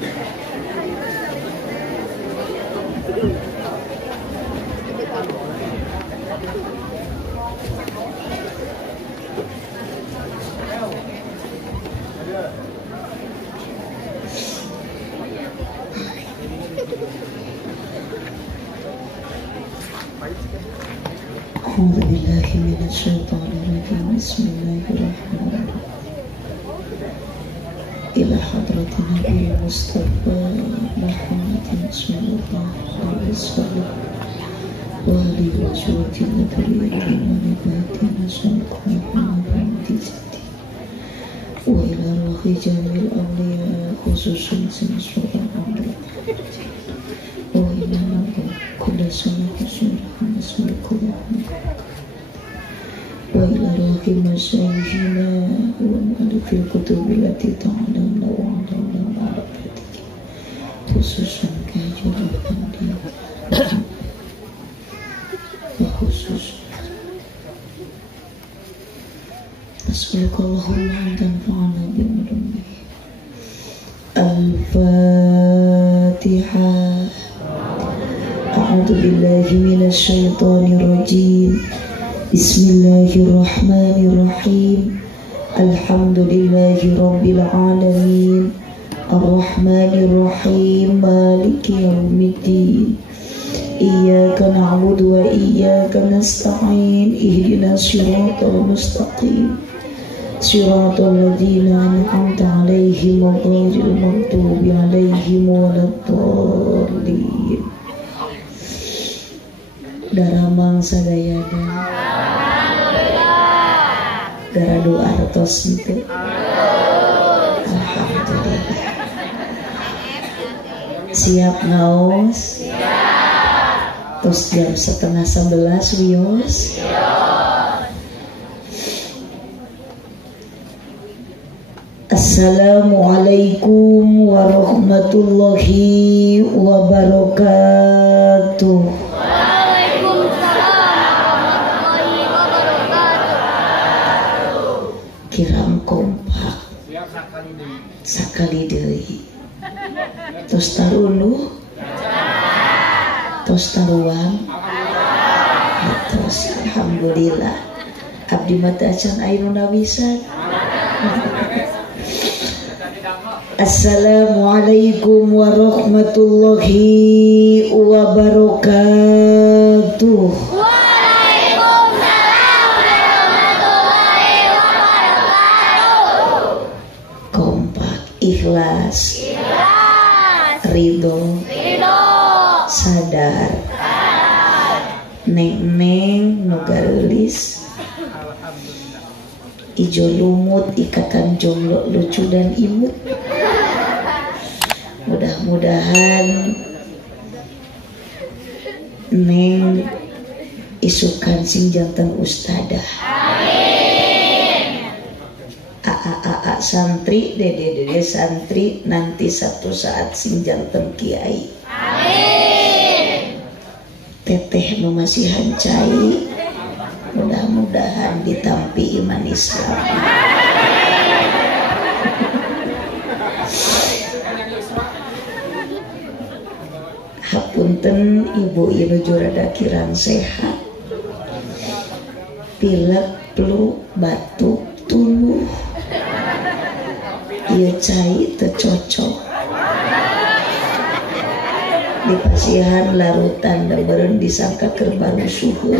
أعوذ بالله من الشيطان الرجيم بسم الله الرحمن الرحيم إلى حضرة النبي المصطفى محمد صلى الله عليه وسلم وآله وصحبه الذين ونباتنا صلى وإلى روح جميع الأولياء خصوصا سنسور الأمر وإلى كل سنة سورة نسألكم وإلى روح مشايخنا ومؤلف الكتب التي تعلمنا وعلمنا معرفتك خصوصا كاجر الحمد وخصوصا نسألك اللهم أن تنفعنا بعلمه. الفاتحة. أعوذ بالله من الشيطان الرجيم بسم الله الرحمن الرحيم الحمد لله رب العالمين الرحمن الرحيم مالك يوم الدين إياك نعبد وإياك نستعين اهدنا الصراط المستقيم صراط الذين أنعمت عليهم غير المغضوب عليهم ولا الضالين. Daramang sadayana gara doa artos itu alhamdulillah. Siap ngaos? Tos jam 10:30 wios. Assalamualaikum warahmatullahi wabarakatuh. Kirang kompak sakali deui tos taruluh tos taruang tos alhamdulillah abdi mata acan ayeuna wisan. Assalamualaikum warahmatullahi wabarakatuh. Ikhlas, ridho, sadar, neng nugalis, ijo lumut, ikatan jomblo lucu dan imut. Mudah-mudahan neng isukan sing janten ustadah. AA santri, dede santri nanti satu saat sing janten kiai. Amin. Teteh nu masih hancai, mudah-mudahan ditampi iman Islam. Hapunten ibu ieu rada kirang sehat, pilek, flu, batuk, tuluh. Ieu cai teu cocok. Di pasihan larutan da beureun disangka keur baru suhu.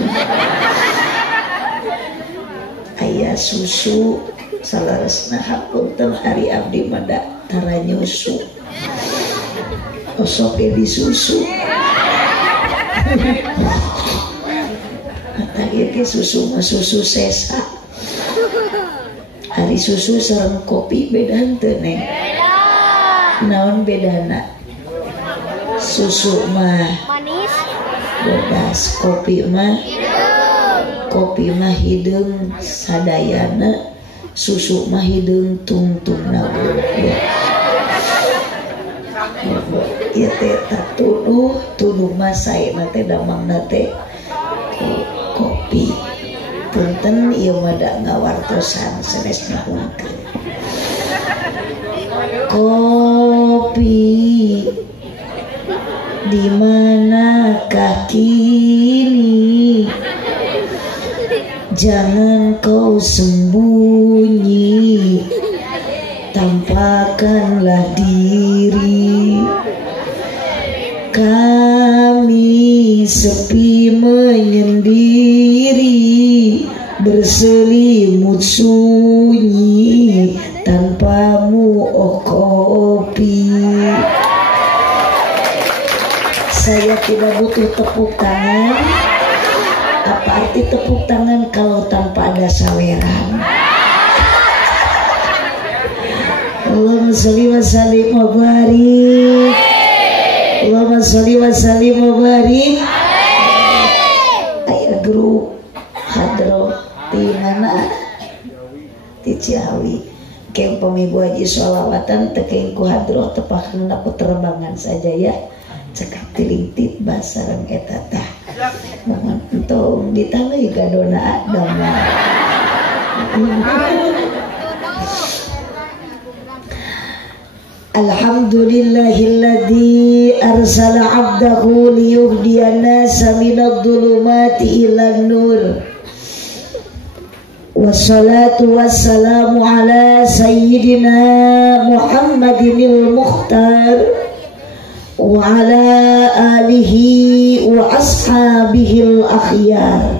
Aya susu salaresna hapunten ari abdi mada tara nyusu. Osok di susu. Kata ieu susu mah susu sesa. Ari susu sareng kopi beda henteu neng? Naon bedana? Susu mah manis, bodas. Kopi mah hideung sadayana, susu mah hideung tungtungna ya. Ieu teh tuduh mah saena teh damangna teh kopi. Punten ieu mah da ngawartosan sanes nyahunkeun. Kopi kopi, di manakah kini? Jangan kau sembunyi, tampakkanlah diri. Kami sepi menyendiri, berselimut sunyi, tanpamu oh kopi. Saya tidak butuh tepuk tangan. Apa arti tepuk tangan kalau tanpa ada saweran? Allahumma sholli wa sallim wa barik. Allahumma sholli wa sallim wa barik. Aya grup hadroh di mana? Di Ciawi. Keng pemibu haji sholawatan tekeng ku hadroh tepakan aku terbangan saja ya. Cekap tilingtit basarang etatah. Mohon entong ditambahi gadona Adam. Alhamdulillahilladzi arsala 'abdahu liyuhdiyana minadh dhulumati ilan nur. Wassalatu wassalamu ala sayyidina Muhammadinil Mukhtar wa ala alihi wa ashabihil akhyar.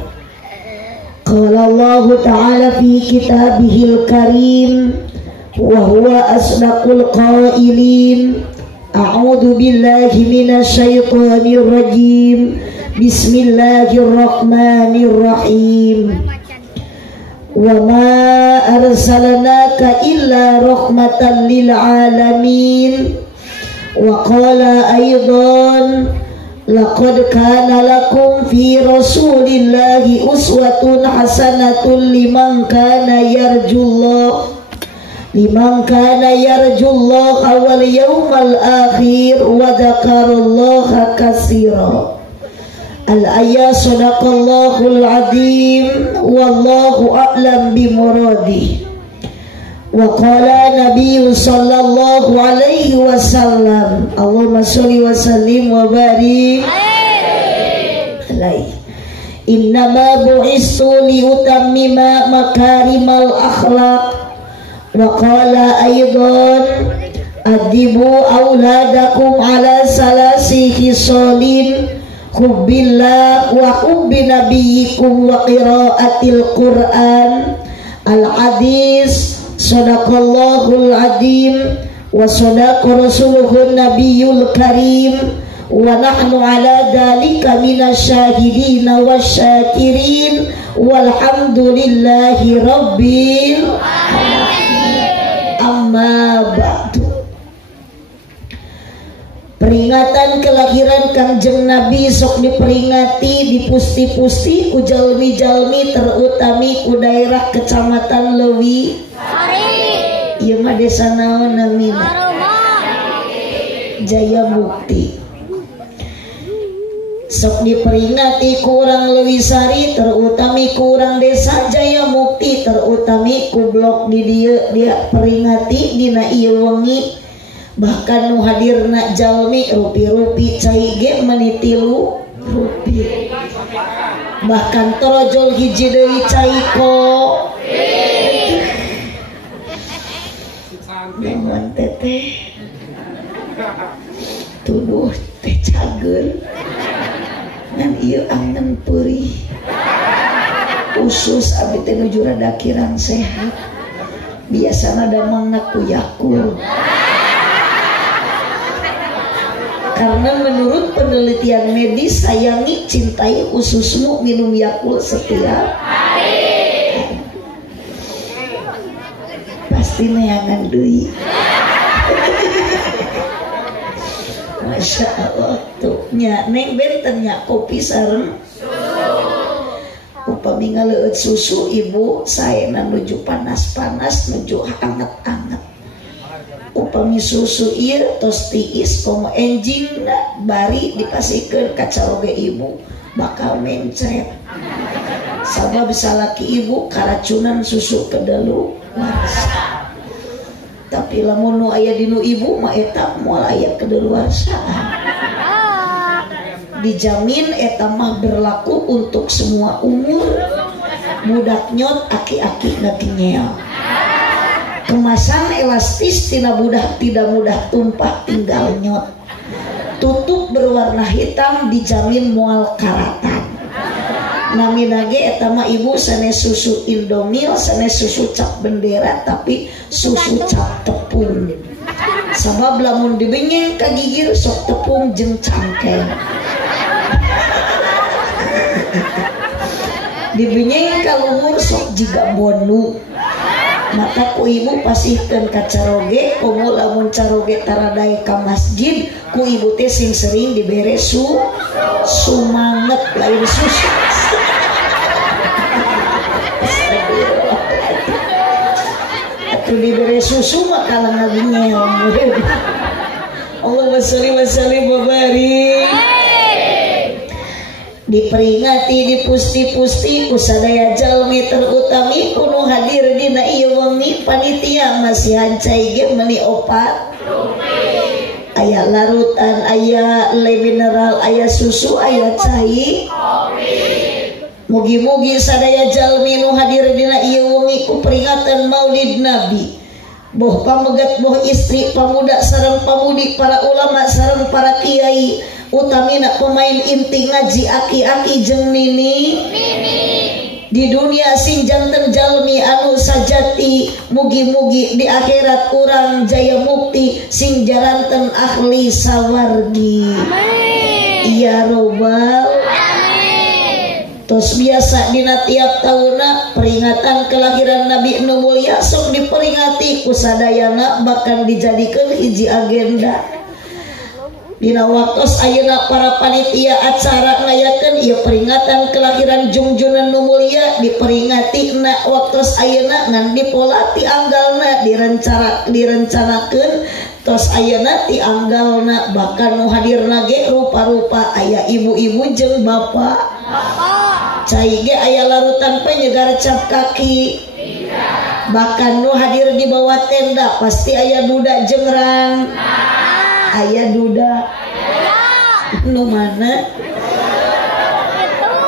Qala Allah ta'ala fi kitabihil karim wa huwa asdaqul qailin. A'udzu billahi minasy syaithanir rajim. Bismillahirrahmanirrahim. Wa ma arsalnaka illa rahmatan lil alamin. Wa qala aidan laqad kana lakum fi rasulillahi uswatun hasanatun liman kana yarjullah wal yawmal akhir wa dzakarallaha katsira. Al-ayat sadaqallahul azim wallahu a'lam bimuradih. Wa qala Nabi sallallahu alaihi wasallam, Allahumma sholli wa sallim wa barik alaihi. Innama bu'istu li utammima makarimal akhlaq. Wa qala aidan adibu auladakum ala salasi khisalin hubbillah wa hubbi nabiyyikum wa qiraatil Qur'an. Al-hadis sadaqallahul azim wa sadaqa rasuluhun nabiyul karim wa nahnu ala dhalika minasyahidina wasyakirin walhamdulillahi rabbil alamin. Amma ba'du. Peringatan kelahiran Kangjeng Nabi sok diperingati, dipusti-pusti ku jalmi-jalmi terutami ku daerah Kecamatan Leuwi. Ieu mah desa naon namina? Jaya Mukti. Sok diperingati ku urang Leuwi Sari, terutami ku urang desa Jaya Mukti, terutami ku blok di dieu dia peringati dina ieu wengi. Bahkan nu hadirna jalmi rupi-rupi cai ge menitilu rupi. Bahkan torojol hiji deui cai ko. Namun teteh tuduh teh cager ngan ieu angen peurih. Usus abdi teh nuju rada kirang sehat. Biasana damangna ku Yakult. Karena menurut penelitian medis, sayangi, cintai ususmu, minum Yakult setiap hari. Pasti neangan deui. Masya Allah tuh nya neng benten nya kopi sareng upami ngaleut susu ibu saena nuju panas-panas nuju anget-anget. Upami susu ieu tos tiis komo enjing bari dipasikeun ka caloge ibu bakal mencret. Sabab salaki ibu karacunan susu kedelu waras. Tapi lamun nu aya dinu ibu mah eta moal aya kedaluarsaan. Dijamin eta mah berlaku untuk semua umur. Budak nyot aki-aki ngatinyel. Kemasan elastis tina budak tidak mudah tumpah tinggal nyot. Tutup berwarna hitam dijamin moal karatan. Namina ge eta mah ibu sanes susu Indomil, sanes susu cap bendera tapi susu cap tepung. Sabab lamun dibenyeng ka gigir sok tepung jeung cangkeng. Dibenyeng ka luhur sok jiga bonu. Maka ku ibu pasihkeun ka caroge, komo lamun caroge taradae ka masjid, ku ibu teh sing sering dibere sumanget lain susu. Atuh dibere susu mah kalang ngabinyel. Allahumma sholli wa sallim wa barik. Diperingati dipusti-pusti ku sadaya jalmi terutami kuno hadir dina ieu wengi panitia masih hancai ge meuli opat. Aya larutan, aya le mineral, aya susu, aya cai. Mugi-mugi sadaya jalmi nu hadir dina ieu wengi ku peringatan Maulid Nabi. Boh pamegat, boh istri, pamuda sareng pamudi, para ulama sareng para kiai, utamina pemain inti ngaji aki-aki jeung nini. Di dunia sing janten jalmi anu sajati, mugi-mugi di akhirat urang jaya mukti sing jaranten ahli sawargi. Ya robbal. Tos biasa dina tiap tauna peringatan kelahiran Nabi nu mulia sok diperingati ku sadayana bahkan dijadikeun hiji agenda. Dina waktos ayeuna para panitia acara ngayakeun ieu peringatan kelahiran junjunan nu mulia diperingati na waktos ayeuna ngan dipola ti anggalna direncanakeun tos ayeuna ti anggalna bahkan nu hadirna ge rupa-rupa aya ibu-ibu jeung bapak. Cai ge aya larutan penyegar cap kaki. Bahkan nu hadir di bawah tenda pasti aya duda jengrang. Aya duda. Nu mana?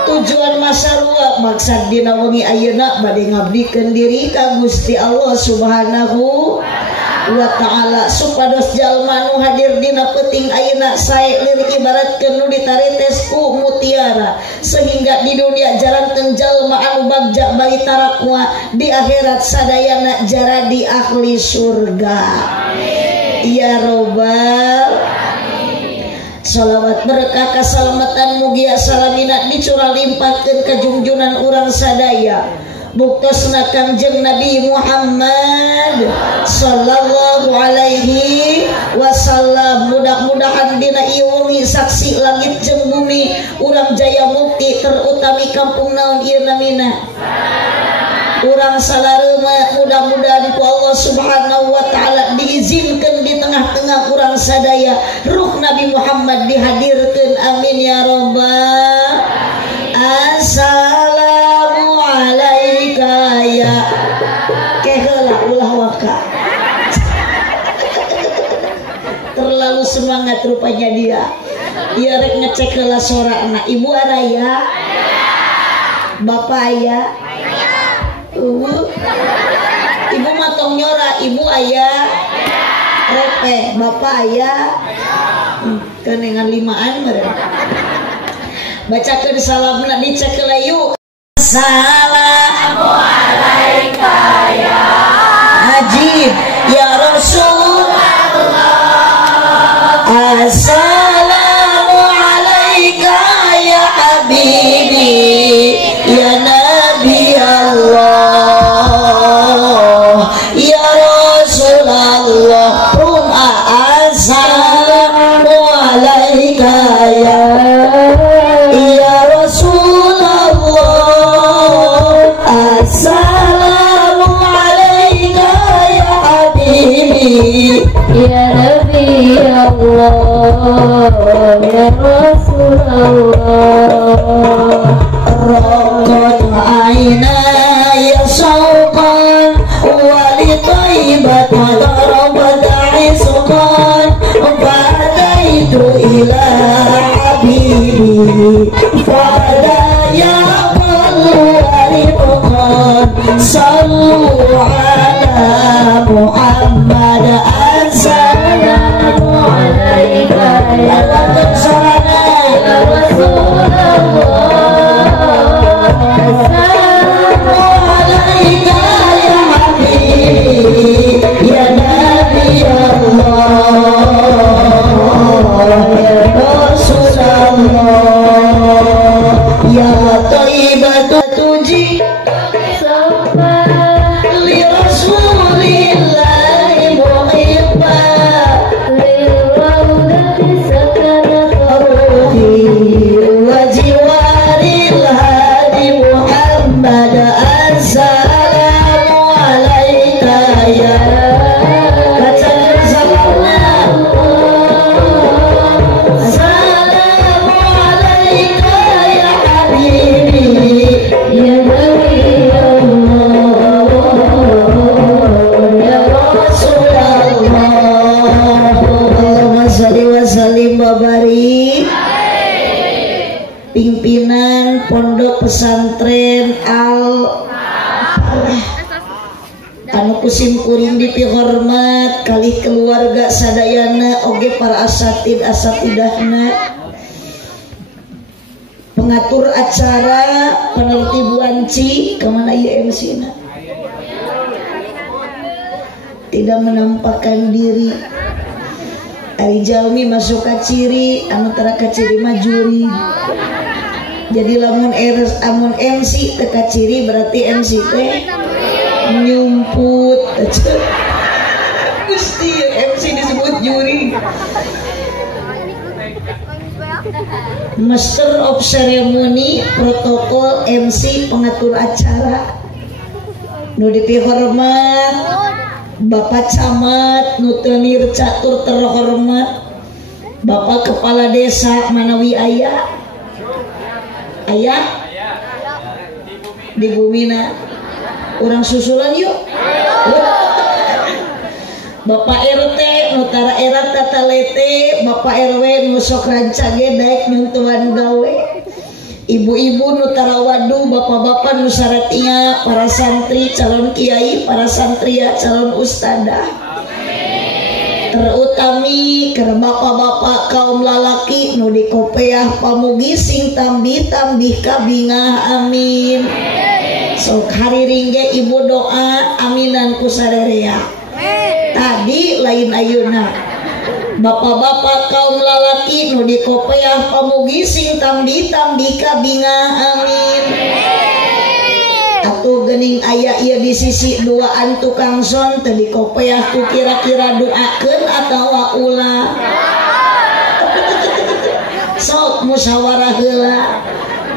Tujuan masarua maksud dina wengi ayeuna bade ngabdikeun diri ka Gusti Allah Subhanahu wa ta'ala supados jalma nu hadir dina peuting ayeuna sae lir ibaratkeun nu ditarites ku mutiara sehingga di dunia jaranteun jalma anu bagja bagi tarakwa di akhirat sadayana jara di ahli surga. Amin. Ya robbal. Salawat berkah kasalamatan mugia salamina dicurah limpahkeun ka junjunan urang sadaya. Buktosna Kangjeng Nabi Muhammad sallallahu alaihi wasallam. Mudah-mudahan dina ieu wengi saksi langit jeung bumi urang jaya mukti terutami kampung naon ieu namina urang salareuma mudah-mudahan ku Allah Subhanahu wa taala diizinkeun di tengah-tengah urang sadaya ruh Nabi Muhammad dihadirkeun amin ya rabbal. Assalamu alaika ya keheula ulah waka. Terlalu semangat rupanya dia. Dia rek ngecek heula sorana. Ibu araya? Bapak aya? Ibu matong nyora, ibu aya? Repe, bapak aya? Kenengan limaan mereka. Bacakeun salamna dicek heula yuk. Assalamu alaika ya Ajib ya Rasulullah. Assalamu alaika ya Habibi ya Nabi Allah ya Rasulullah. Assalamu alaika ya ya Nabi Allah ya Rasulullah. Raqat aina ya syauqan wa li taibat itu ila habibi fala ya qallu'alibun sallu ala Muhammad assalamu alaika ya Rasulullah ya Rasulullah assalamu alaika ya habibi ya nabi Allah ya Rasulullah ya thayyibatu tuji li rasulillahi muhibba lil rawdati sakanat ruhi wa jiwaril hadi Muhammad assalamu alaika ya pimpinan Pondok Pesantren anu kusim kuring dipihormat kali keluarga sadayana oge para asatid asatidahna pengatur acara penertib wanci kemana ya MC na tidak menampakkan diri ari jalmi masuk ka ciri anu tara ka ciri majuri jadi lamun MC teka ciri berarti MC teh nyumput Gusti MC disebut juri Master of Ceremony protokol MC pengatur acara nu dipihormat Bapak Camat Nutenir Catur terhormat Bapak Kepala Desa Manawi Ayah di Bumina orang susulan yuk Bapak RT Nutara Erat Tatalete Bapak RW Nusok Rancage Daik Nyuntuan Gawe Ibu-ibu Nutara Wadu Bapak-bapak Nusaratia para santri calon kiai para santria calon ustadah terutami ke bapak-bapak kaum lalaki nu di kopeah pamugi sing tambih kabingah amin sok hari ringge ibu doa aminan ku sarerea tadi lain ayeuna bapak-bapak kaum lalaki nu di kopeah pamugi sing tambih kabingah amin atuh geuning aya ieu di sisi duaan tukang son teu di kopeah ku kira-kira doakeun atawa ulah sok musyawarah heula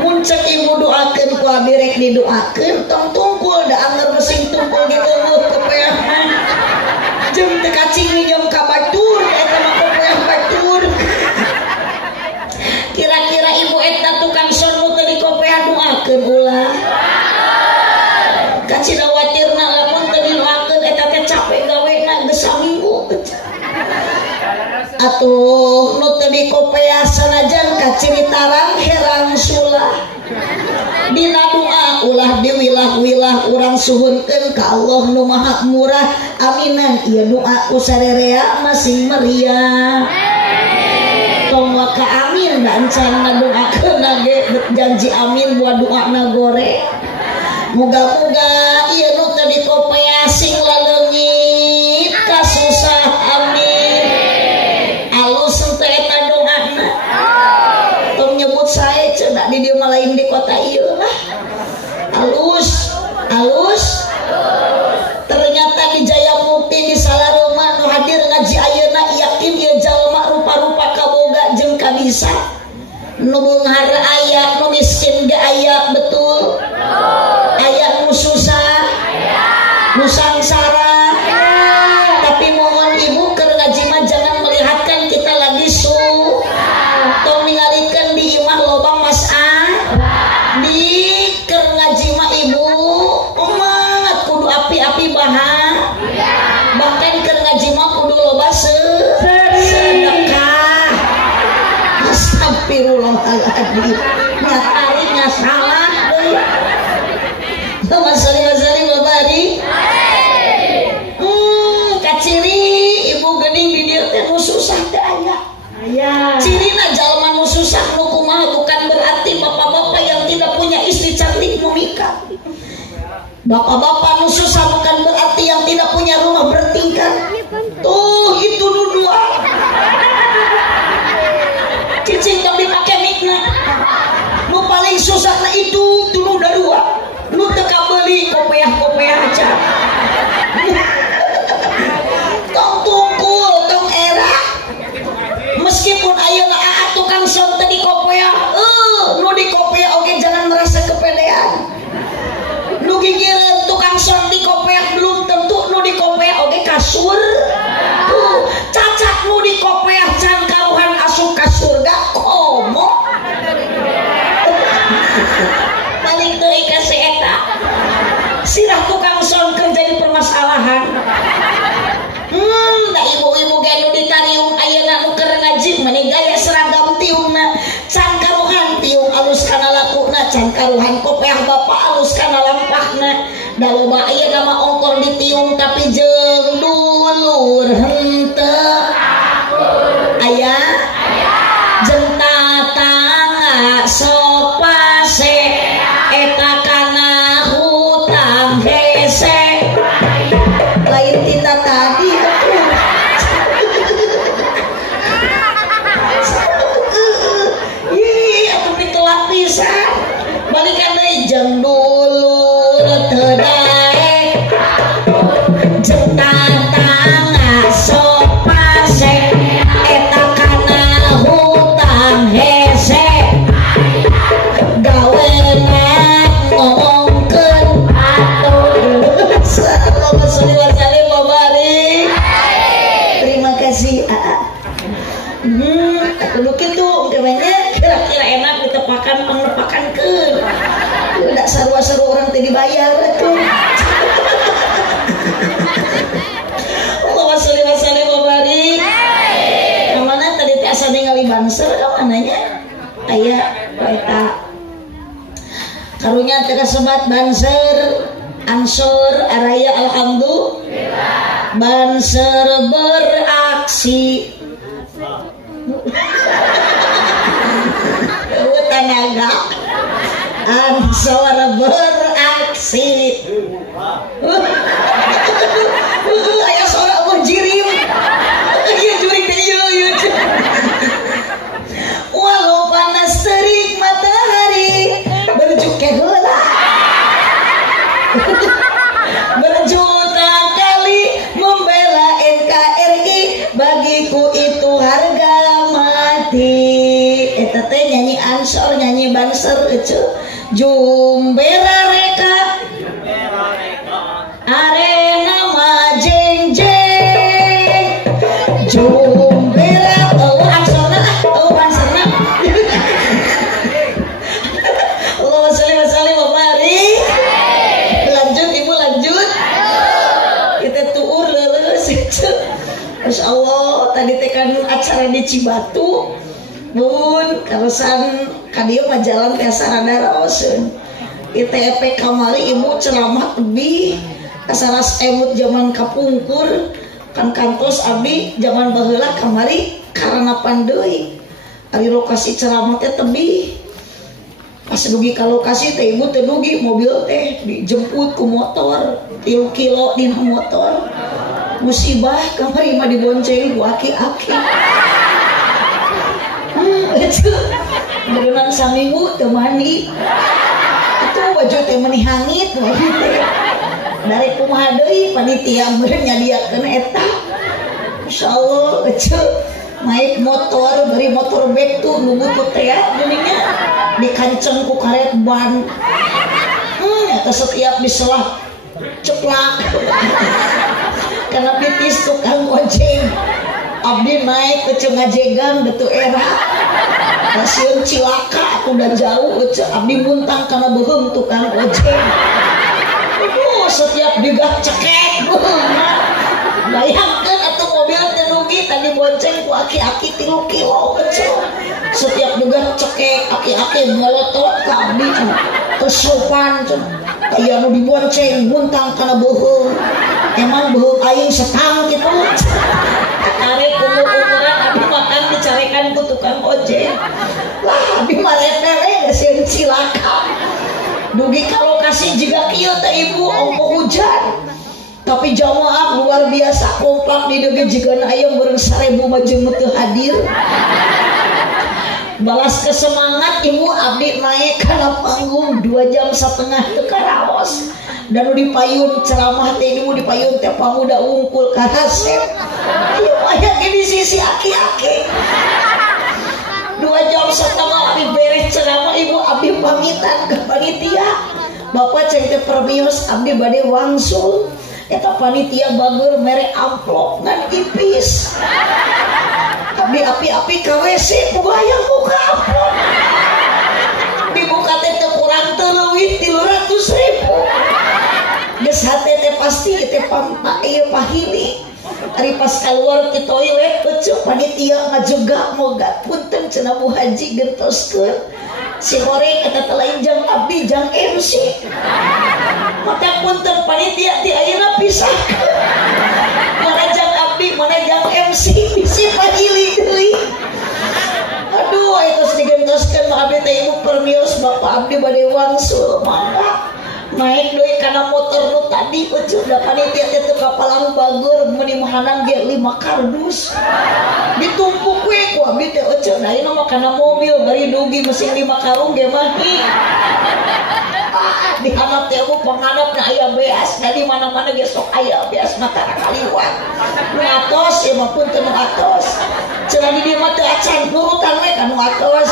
mun ceuk ibu doakeun ku abi rek didoakeun tong tungkul da anger mesin tungkul ge eueuh kopeah jeung teu kacing minjem ka batur eta mah kopeah batur kira-kira ibu eta tukang son nu teu di kopeah doakeun ulah kacina watirna lamun teu didoakeun eta teh capek gawena geus saminggu atuh nu teu dikopeah sanajan kaciritarang herang sulah dina doa ulah diwilah-wilah urang suhunkeun ka Allah nu Maha Murah aminan ieu doa ku sarerea masing meriah tong waka amin da encan ngadoakeun ge janji amin buat doana gore moga-moga ieu nu teu dikopeah sing laleungit kasusah amin alus teu eta doana tong nyebut sae cenah di dieu mah lain di kota ieu lah alus ternyata di Jaya Mukti di Salareuma nu hadir ngaji ayeuna yakin ieu jalma rupa-rupa kaboga jeung kabisa nu beunghar aya nu miskin ge aya betul aya nu susah nu sangsara tapi mohon ibu keur ngaji mah jangan melihatkan kita lagi tong ningalikeun di imah loba mas'ah di keur ngaji mah ibu umat kudu api-api bahan bahkan keur ngaji mah kudu loba sedekah susah teh aya. Aya. Cirina jalma nu susah nu kumaha bukan berarti bapak-bapak yang tidak punya istri cantik memikat. Bapak-bapak nu susah bukan berarti yang tidak punya rumah bertingkat. Tuh itu nu dua. Cicing tapi pakai mikna. Nu paling susah na itu nu dua. Nu teka beli kopiah-kopiah aja. Tong tungkul, tong era. Meskipun ayeuna tukang som tadi kopiah, nu di kopiah oke jangan merasa kepedean. Nu gigireun tukang som di kopiah belum tentu nu di kopiah oke kasur. Cacat nu di kopiah can karuhan asup ka surga komo. Paling teuing ka si eta. Sirah tukang som keur jadi permasalahan. Da ibu-ibu ge nu ditariung ayeuna nu keur ngaji meni gaya seragam tiungna can karuhan tiung alus kana lakuna can karuhan kopiah bapak alus kana lampahna da loba ayeuna mah ongkol ditiung tapi jeung dulur henteu aya jeung tatangga sok pase eta kana hutang hese lain kita tadi pisan balikan deui jeung dulur teu daek jeung tatangga sok pase eta kana hutang hese gawena ngomongkeun atur sallallahu alaihi wasallam. Terima kasih aku lukin tuh kemenya kira-kira enak ditepakan menglepakankeun. Udah sarua-sarua orang teh dibayar tuh. Allahumma sholli wa sallim wa barik. Kamana tadi teh asa ningali banser ka mananya? Aya eta. Karunya teh kasebat banser ansor araya alhamdulillah. Banser beraksi. Tenaga ansor beraksi aya suara mujirim ieu jurig teh ieu walau panas terik matahari berjuke heula berjuta kali membela NKRI bagiku itu harga mati. Eta teh nyanyi ansor nyanyi banser ece jumbera reka arena majeng jeng jumbera ansorna banserna Allahumma sholli wa sallim wa barik. Lanjut ibu lanjut kita tuur leuleus masyaallah tadi teh kan acara di Cibatu mun karosan kadieu mah jalan teh sarada raoseun ITP kamari ibu ceramah lebih asaras emut zaman kapungkur kan kantos abdi zaman baheula kamari karena pandeuing ari lokasi ceramah teh tebih pas dugi ka lokasi teh ibu teh dugi mobil teh dijemput ku motor 3 kilo dina motor musibah kamari mah dibonceng ku aki-aki. Berenang saminggu teu mandi itu baju teh meuni hangit dari kumaha deui panitia meureun nyadiakeun eta insyaallah naik motor beri motor bek tuh nubutu teh geuninnya dikanceng ku karet ban eta setiap diselah ceplak karena pitis tukang ojek abdi naik ke Cengajegan betul era rasieun cilaka aku udah jauh abdi muntang karena beheum tukang ojek. Setiap digak cekek bayangkan atau mobil tenugi tadi bonceng ku aki-aki 3 kilo setiap digak cekek aki-aki melotot ka abdi kesopan aya nu dibonceng muntang karena beheum emang beheum aing setang kitu Tarik umuran abdi makan dicarekan ku tukang ojek. Lah abdi marere geus cilaka. Dugi ka lokasi jiga kieu teh ibu ongko hujan. Tapi jamaah luar biasa kompak di dege jigana aya meureun 1000 majeng teu hadir. Balas kesemangat ibu abdi naik kana panggung 2,5 jam teu karaos. Dan dipayun ceramah teh ibu dipayun teh pamuda ungkul ka hasep. Ieu aya di sisi aki-aki. 2,5 jam abdi beres ceramah ibu abdi pamitan ke panitia. Bapak ceng teh permios abdi bade wangsul. Eta panitia bager mere amplop ngan tipis. Abdi api-api ka WC bayang buka amplop. Dibuka teh teu kurang teu leuwih 300.000. Geus hate teh pasti teh ieu pahili. Ari pas kaluar ke toilet euceuh panitia ngajegak moga punten cenah Bu Haji gentoskeun. Si goreng eta teh lain jang abdi jang MC. Mata punten panitia ti ayeuna pisah. Mana jang abdi mana jang MC bisi pahili deui. Aduh itu digentoskeun mah abdi teh ibu permios bapak abdi bade wangsul mangga. Naik deui kana motor nu tadi euceuh da panitia teh teu kapalang bager meuni mahanan ge 5 kardus. Ditumpuk we ku abdi teh euceuh da ieu mah kana mobil bari dugi mesin 5 karung ge mah. Di hanap teh bu pangadapna aya beas dari mana-mana ge sok aya beas mata kaliwat. Nu atos ieu mah punten nu atos. Cenah di dieu mah teu acan nurutan we ka nu atos.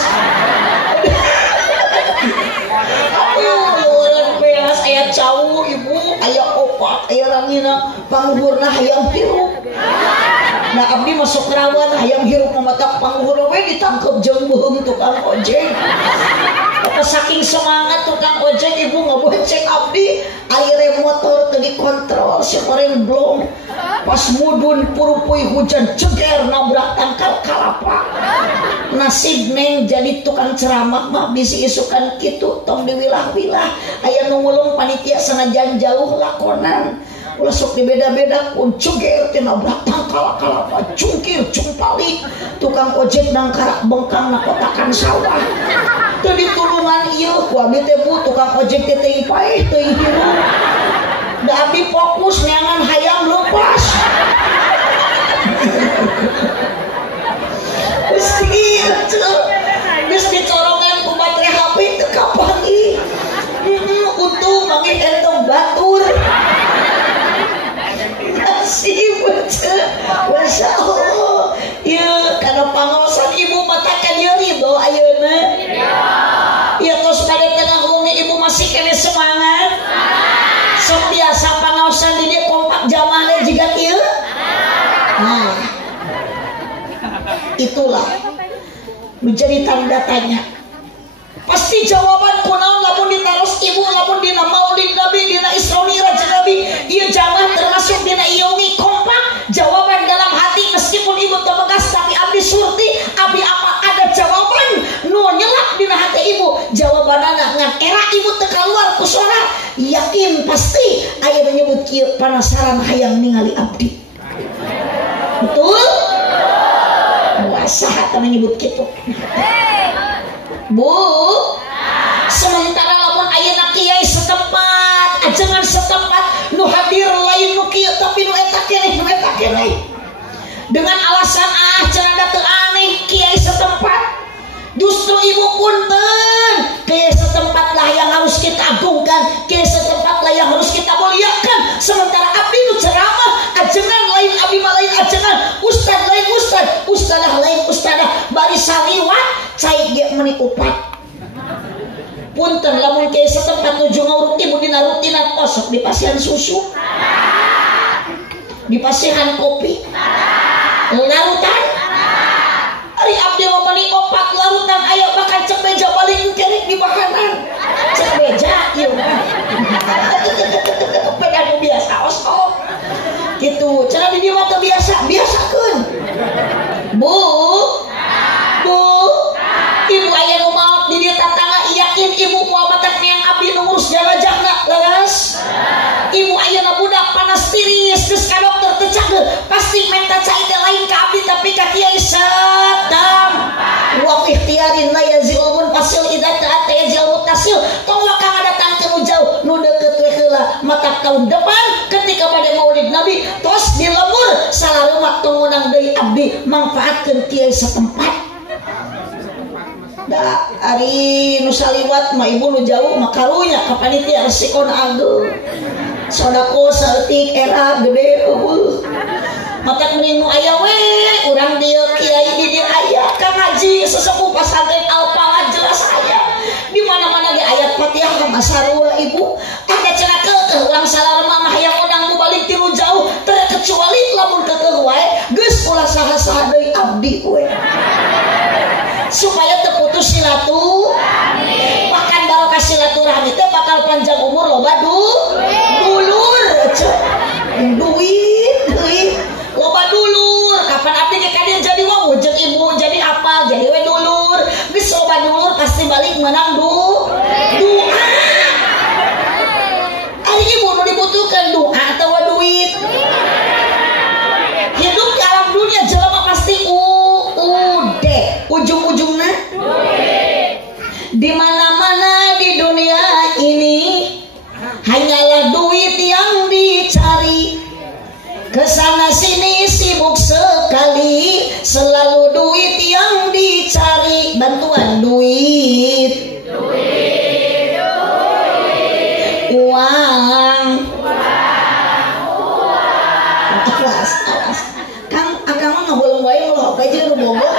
Beas aya cau ibu aya opak aya rangina pangluhurna hayam hirup. Nah abdi masuk rawan hayam hirup mata pangluhurna we ditangkep jeung beung tukang ojek. Saking semangat tukang ojek ibu ngebonceng abdi aya rem motor teu dikontrol si goreng blong pas mudun purupuy hujan ceger nabrak tangkal kalapa. Nasib neng jadi tukang ceramah mah bisi isukan kitu tong diwilah-wilah aya nu ngulung panitia sanajan jauh lakonan ulah sok dibeda-beda pun ceger teh nabrak tangkal kalapa cungkir cumpalik tukang ojek nangkarak bengkang na kotakan sawah. Teu ditulungan ieu ku abdi teh bu tukang ojek teh teuing paeh teuing hirup. Da abdi fokus neangan hayam leupas. Geus dicorongan ku baterai HP teu kapangi. Untung mangge entong batur. Asih beuceu. Masya Allah. Ieu kana pangaosan ibu matakan ieu ridho ayeuna. Iya tos pada tengah ungi ibu masih kene semangat. Sok biasa pangaosan di dieu kompak jamaah jiga ieu. Nah. Itulah menjadi tanda tanya. Pasti jawaban kunaon lamun ditaros ibu lamun dina maulid nabi dina Isra Mi'raj nabi ieu jamaah termasuk dina iungi kompak jawaban dalam hati meskipun ibu teu megas tapi abdi surti abdi apa ada jawaban nu nyelak dina hati ibu jawabanana ngan era ibu teu kaluar ku sorak yakin pasti aya nyebut kieu panasaran hayang ningali abdi. Betul? Sahat kami nyebut gitu. Bu, sementara lamun ayeuna kiai setempat, ajengan setempat nu hadir lain nu kieu tapi nu eta keneh. Dengan alasan cenah teu aneh kiai setempat. Justru ibu punten, kiai setempat lah yang harus kita agungkan, kiai setempat lah yang harus kita muliakan. Sementara abdi nu ceramah ajengan lain abdi mah lain ajengan, ustad lain ustad, ustadah lain ustadah, bari saliwat cai ge meuni upat. Punten lamun kiai setempat nuju ngurut ibu dina rutinan osok dipasihan susu, dipasihan kopi, larutan. Ari abdi mah meuni opat larutan aya makan cek beja balik kerik di bahanan. Cek beja ieu mah. Pedagang biasa osok. Gitu, cara di dieu mah teu biasakeun. Bu. Ibu aya nu maot di dieu tatangga yakin ibu moal matak neang abdi nu ngurus jalajahna leres. Ibu ayeuna budak panas tiris geus ka dokter cager pasti minta cai teh lain ka abdi tapi ka kiai satam wa ikhtiarin la yazilun fasil idza ta'ata yazil mutasil tong wakang datang ke nu jauh nu deukeut we heula mata tahun depan ketika bade maulid nabi tos di lemur salareuma tong meunang deui abdi manfaatkeun kiai satempat. Da ari nu saliwat mah ibu nu jauh mah karunya ka panitia resiko na ageung sodako saeutik era gede eueuh mata mending nu aya we urang dieu kiai di dieu aya ka ngaji sesepuh pasantren alpala jelas aya di mana-mana ge ayat Fatihah mah sarua ibu ada cenah keukeuh urang salarema mah hayang undang nu balik ti nu jauh terkecuali lamun keukeuh wae geus ulah saha-saha deui abdi we supaya terputus silaturahmi. Bahkan barokah silaturahmi teh bakal panjang umur loba dulur duit loba dulur kapan abdi ge kadir jadi wong jeung ibu jadi apa jadi we dulur geus loba dulur pasti balik menang doa ari ibu nu dibutuhkeun doa atau duit hidup di alam dunia jelema pasti ujung-ujungnya di mana-mana di dunia ini hanyalah duit yang dicari kesana sini sibuk sekali selalu duit yang dicari bantuan duit uang awas Kang akang mah bolong wae ngelohok aja nu bogo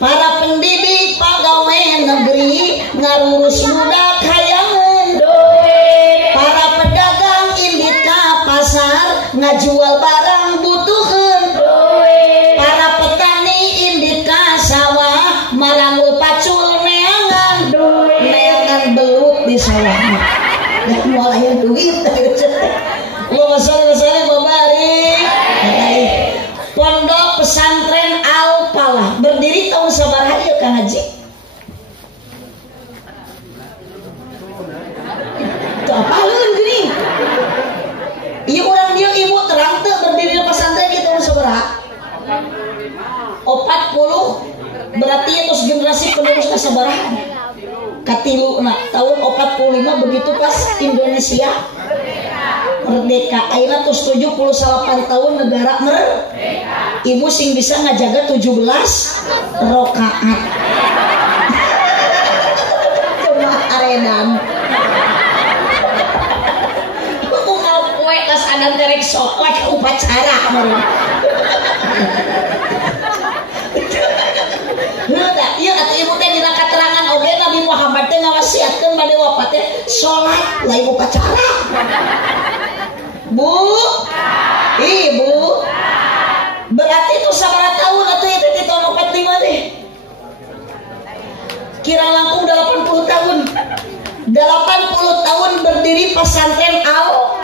para pendidik pegawai negeri ngurus budak hayangan para pedagang indit ka pasar ngajual barang butuhan para petani indit ka sawah marangul pacul neangan belut di sawah dan mulai duit Allahumma sholli wa sallim wa barik Pondok Pesantren Al-Falah berdiri tahun sabaraha ieu Kang Haji? Itu apalun geuning? Ieu urang dieu ibu terang teu berdiri di pesantren ieu tahun sabaraha? 40 berarti terus generasi penerus sabaraha? Katiluna tahun 45 begitu pas Indonesia merdeka. Ayeuna tos 78 tahun negara merdeka. Ibu sing bisa ngajaga 17 rakaat. Cuma arenan. Unggal poe kas adan terek sok upacara meureun. Heuh ieu atuh ibu teh dina katerangan oge Nabi Muhammad teh ngawasiatkeun bade wafat teh salat lain upacara. Bu, ibu, berarti itu sabaraha tahun atau itu di tahun 45 deh. Kira langkung 80 tahun. 80 tahun berdiri pesantren Al.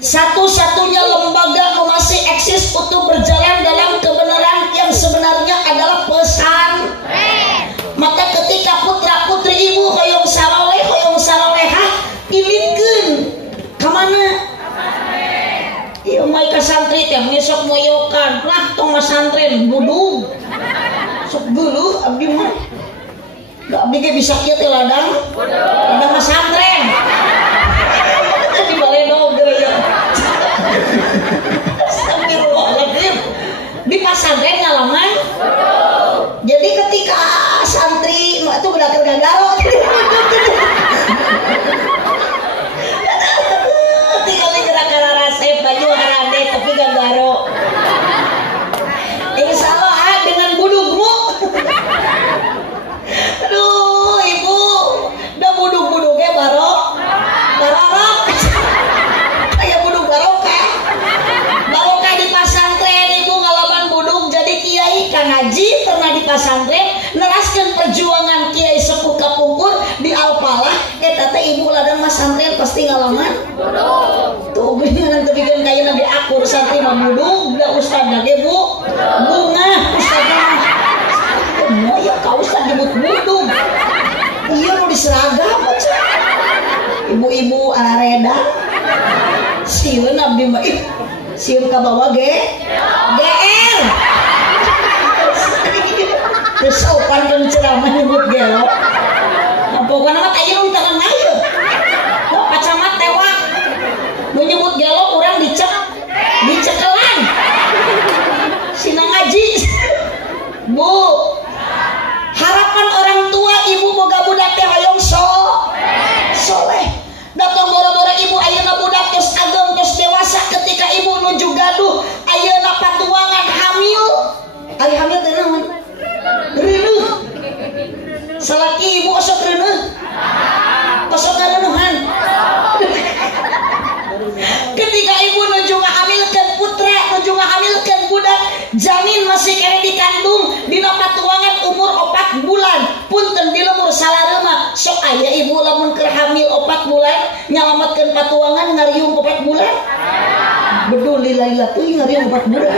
Satu-satunya lembaga yang masih eksis untuk berjalan dalam kebenaran yang sebenarnya adalah pesantren. Maka ketika putra-putri ibu hoyong sarolehah pilihkeun kemana? Iya mai ka santri teh ngesok moyokan lah tong masantren budug sok geuleuh abdi mah da abdi ge bisa kieu teh ladang masantren di baledog ya astagfirullahaladzim di pasantren ngalaman jadi ketika santri itu bedaker gagaro baju harade tapi gagaro insya Allah dengan budugmu aduh ibu udah budug-budugnya baro santri pasti ngalaman tuh nanti bikin kayak nabi akur santri mah budug da ustadna ge bu bunga ustadna mau ya ka ustad disebut budug iya mau diseragam aja ibu-ibu arareda sieun abdi mah sieun ka bawah GR terus sopan dan ceramah nyebut gelo pokoknya mah ayeuna nu tangan ayeuna pacamat tewak nu nyebut gelo urang dicekelan sina ngaji bu harapan orang tua ibu boga budak teh hoyong soleh datang boro-boro ibu ayeuna budak tos ageng tos dewasa ketika ibu nuju gaduh ayeuna patuangan hamil ari hamil teh naon reuneuh salaki ibu osok reuneuh osok ngareunuhan ketika ibu nuju ngahamilkeun putra nuju ngahamilkeun budak janin masih kere dikandung dina patuangan umur 4 bulan punten di lemur salareuma sok aya ibu lamun keur hamil 4 bulan nyalametkeun patuangan ngariung 4 bulan bedul lila teuing ngariung 4 bulan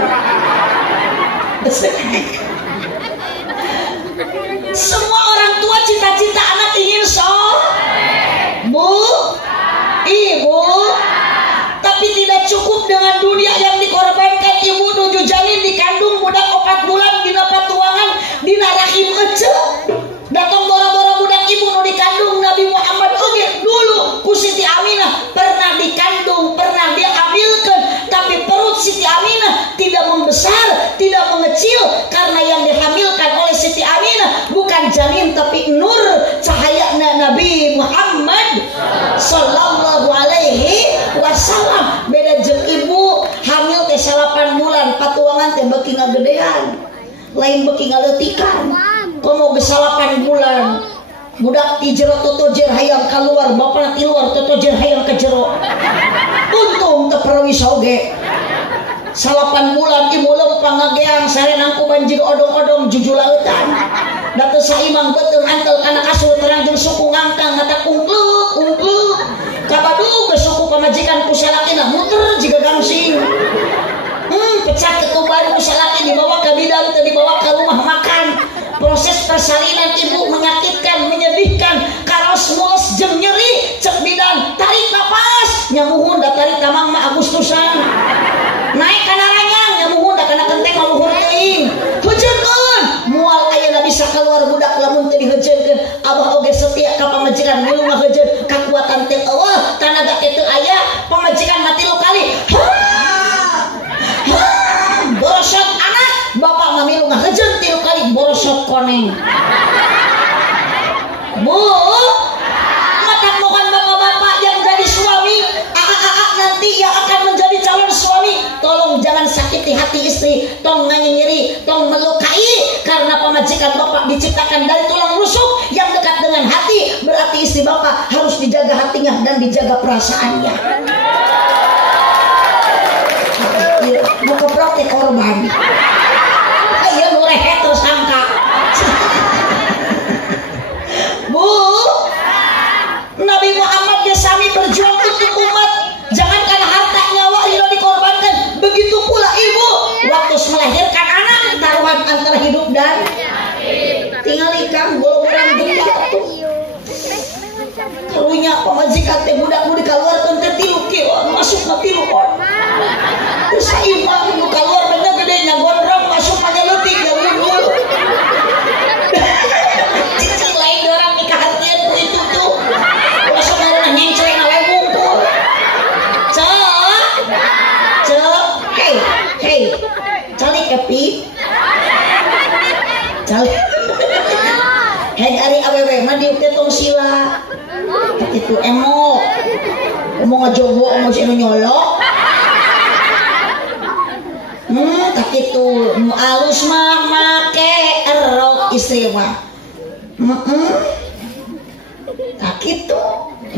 semua orang tua cita-cita anak ingin bu ibu tapi tidak cukup dengan dunia yang dikorbankan ibu nuju janin dikandung budak 4 bulan dina patuangan dina rahim ece datang boro-boro budak ibu nu dikandung Nabi Muhammad oge dulu ku Siti Aminah pernah dikandung pernah dihamilkan tapi perut Siti Aminah tidak membesar tidak mengecil karena yang dihamilkan oleh Siti Aminah bukan janin tapi nur cahaya Nabi Muhammad sallallahu alaihi wasallam beda jeung ibu hamil teh 8 bulan patuangan teh beuki ngagedean lain beuki ngaleutikan komo geus 8 bulan budak di jero totojer hayang keluar bapana di luar totojer hayang ke jero untung teu perwis oge 8 bulan ibu lempang ngageang sarenang ku banjir odong-odong jujulautan datu saimang beuteung antel kana kasur terang jeung suku ngangkang ngata ungkluk kabadu ke suku pamajikan ku salakina muter jiga gangsing pecah ketuban ku salaki dibawa ke bidang teu dibawa ke rumah makan proses persalinan ibu menyakitkan menyedihkan karos mulus jeung nyeri cek bidan tarik napas nyamuhun da tarik tamang mah Agustusan naik kana ranyang nyamuhun da kana kenteng maluhur teuing heujeunkeun moal ayeuna bisa keluar budak lamun teu diheujeunkeun abah oge setia ka pamajikan milu ngaheujeun kakuatan teh eueuh tanaga teh teu aya pamajikan mati lu kali borosot anak bapak mamilu ngaheujeun tilu kali borosot koneng bu mata mohon bapak-bapak yang jadi suami aa nanti yang akan menjadi calon suami tolong jangan sakiti hati istri tong nganyinyiri tong melukai karena pemajikan bapak diciptakan dari tulang rusuk yang dekat dengan hati berarti istri bapak harus dijaga hatinya dan dijaga perasaannya mau keprok teh korban ayo nu rehe tersangka bu Nabi Muhammad ya sami berjuang untuk umat jangan karena harta nyawa yang dikorbankan begitu pula ibu waktu melahirkan anak taruhan antara hidup dan tinggal ikang golongan gede atuh karunya pamajikan teh budak nu dikaluarkeun teh 3 kilo masuk na 3 on terus saimah nu kaluar bener gede nya gondrong masuk pada leutik ya dulu cici lain orang nikah hatian ku itu tuh masuk na nyencreng na bungkul cek hey calik epi calik hei ari awewe mah dieu teh tong sila itu emo ngajogo emo si anu nyolok tak itu nu alus mah make erok istri mah tak itu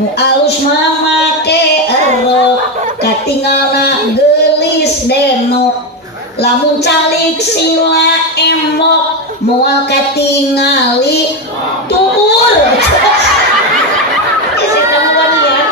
nu alus mah make erok katinggalna geulis denok lamun calik sila emok moal katingali tuur isi tamu wanian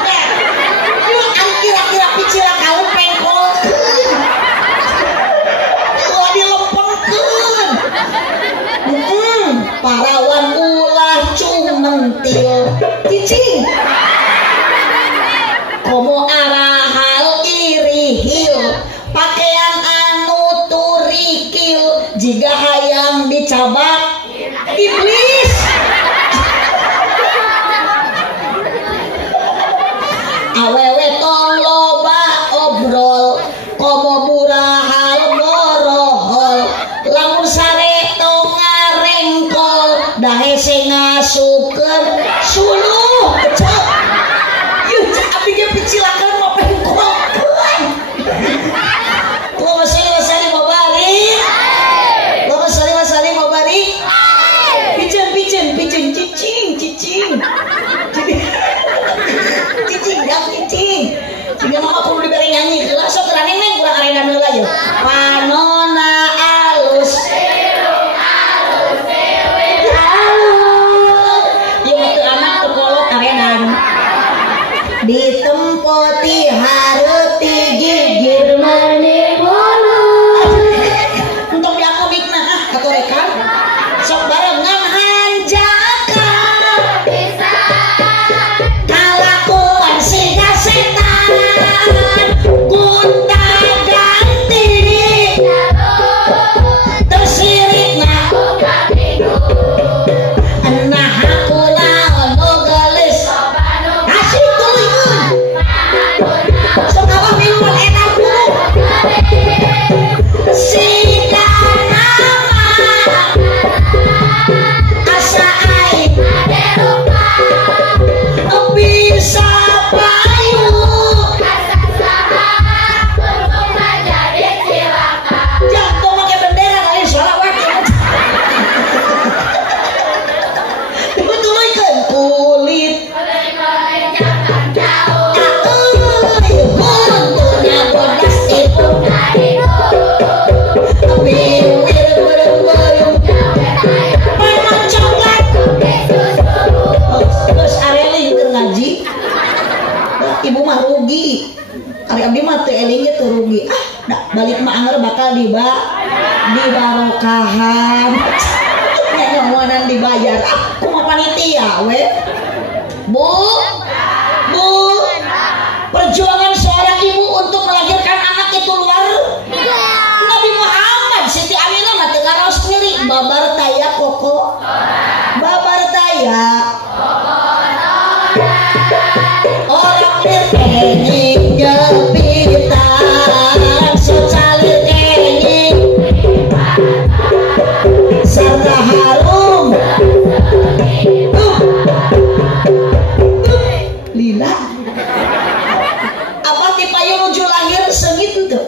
heula yeuh. Panona alus. Ieu teu anak teu kolot arenan. Ditempoti hareuti gigir meni bolu. Untuk diaku bikna katorekan. Sok barengan hanjakan. Kalakuan siga setan. Gunta ganti. Tersirikna. Nah aku laon gelis. Asik tuluykeun. Sok abah minuman enak dulu. Siga nama asa aing bisa payu. Jangan pakai bendera kali sholawat. Betulikeun kulit. Buntutnya bodas tipu. Bibir berembuyung. Panon coklat. Terus Areling keur ngaji. Ibu mah rugi. Ari abdi mah teu eling ge teu rugi. Balik mah anger bakal dibarokahan. Nya nyawanan dibayar. Kumaha panitia we. Bu. Perjuangan seorang ibu untuk melahirkan anak itu luar. Nabi Muhammad Siti Aminah mah teu ngaros sendiri. Babar taya koko. Babar taya. Orang berkening jepitan secalir kening sarta harum lila apa tipayun nuju lahir segitu tuh.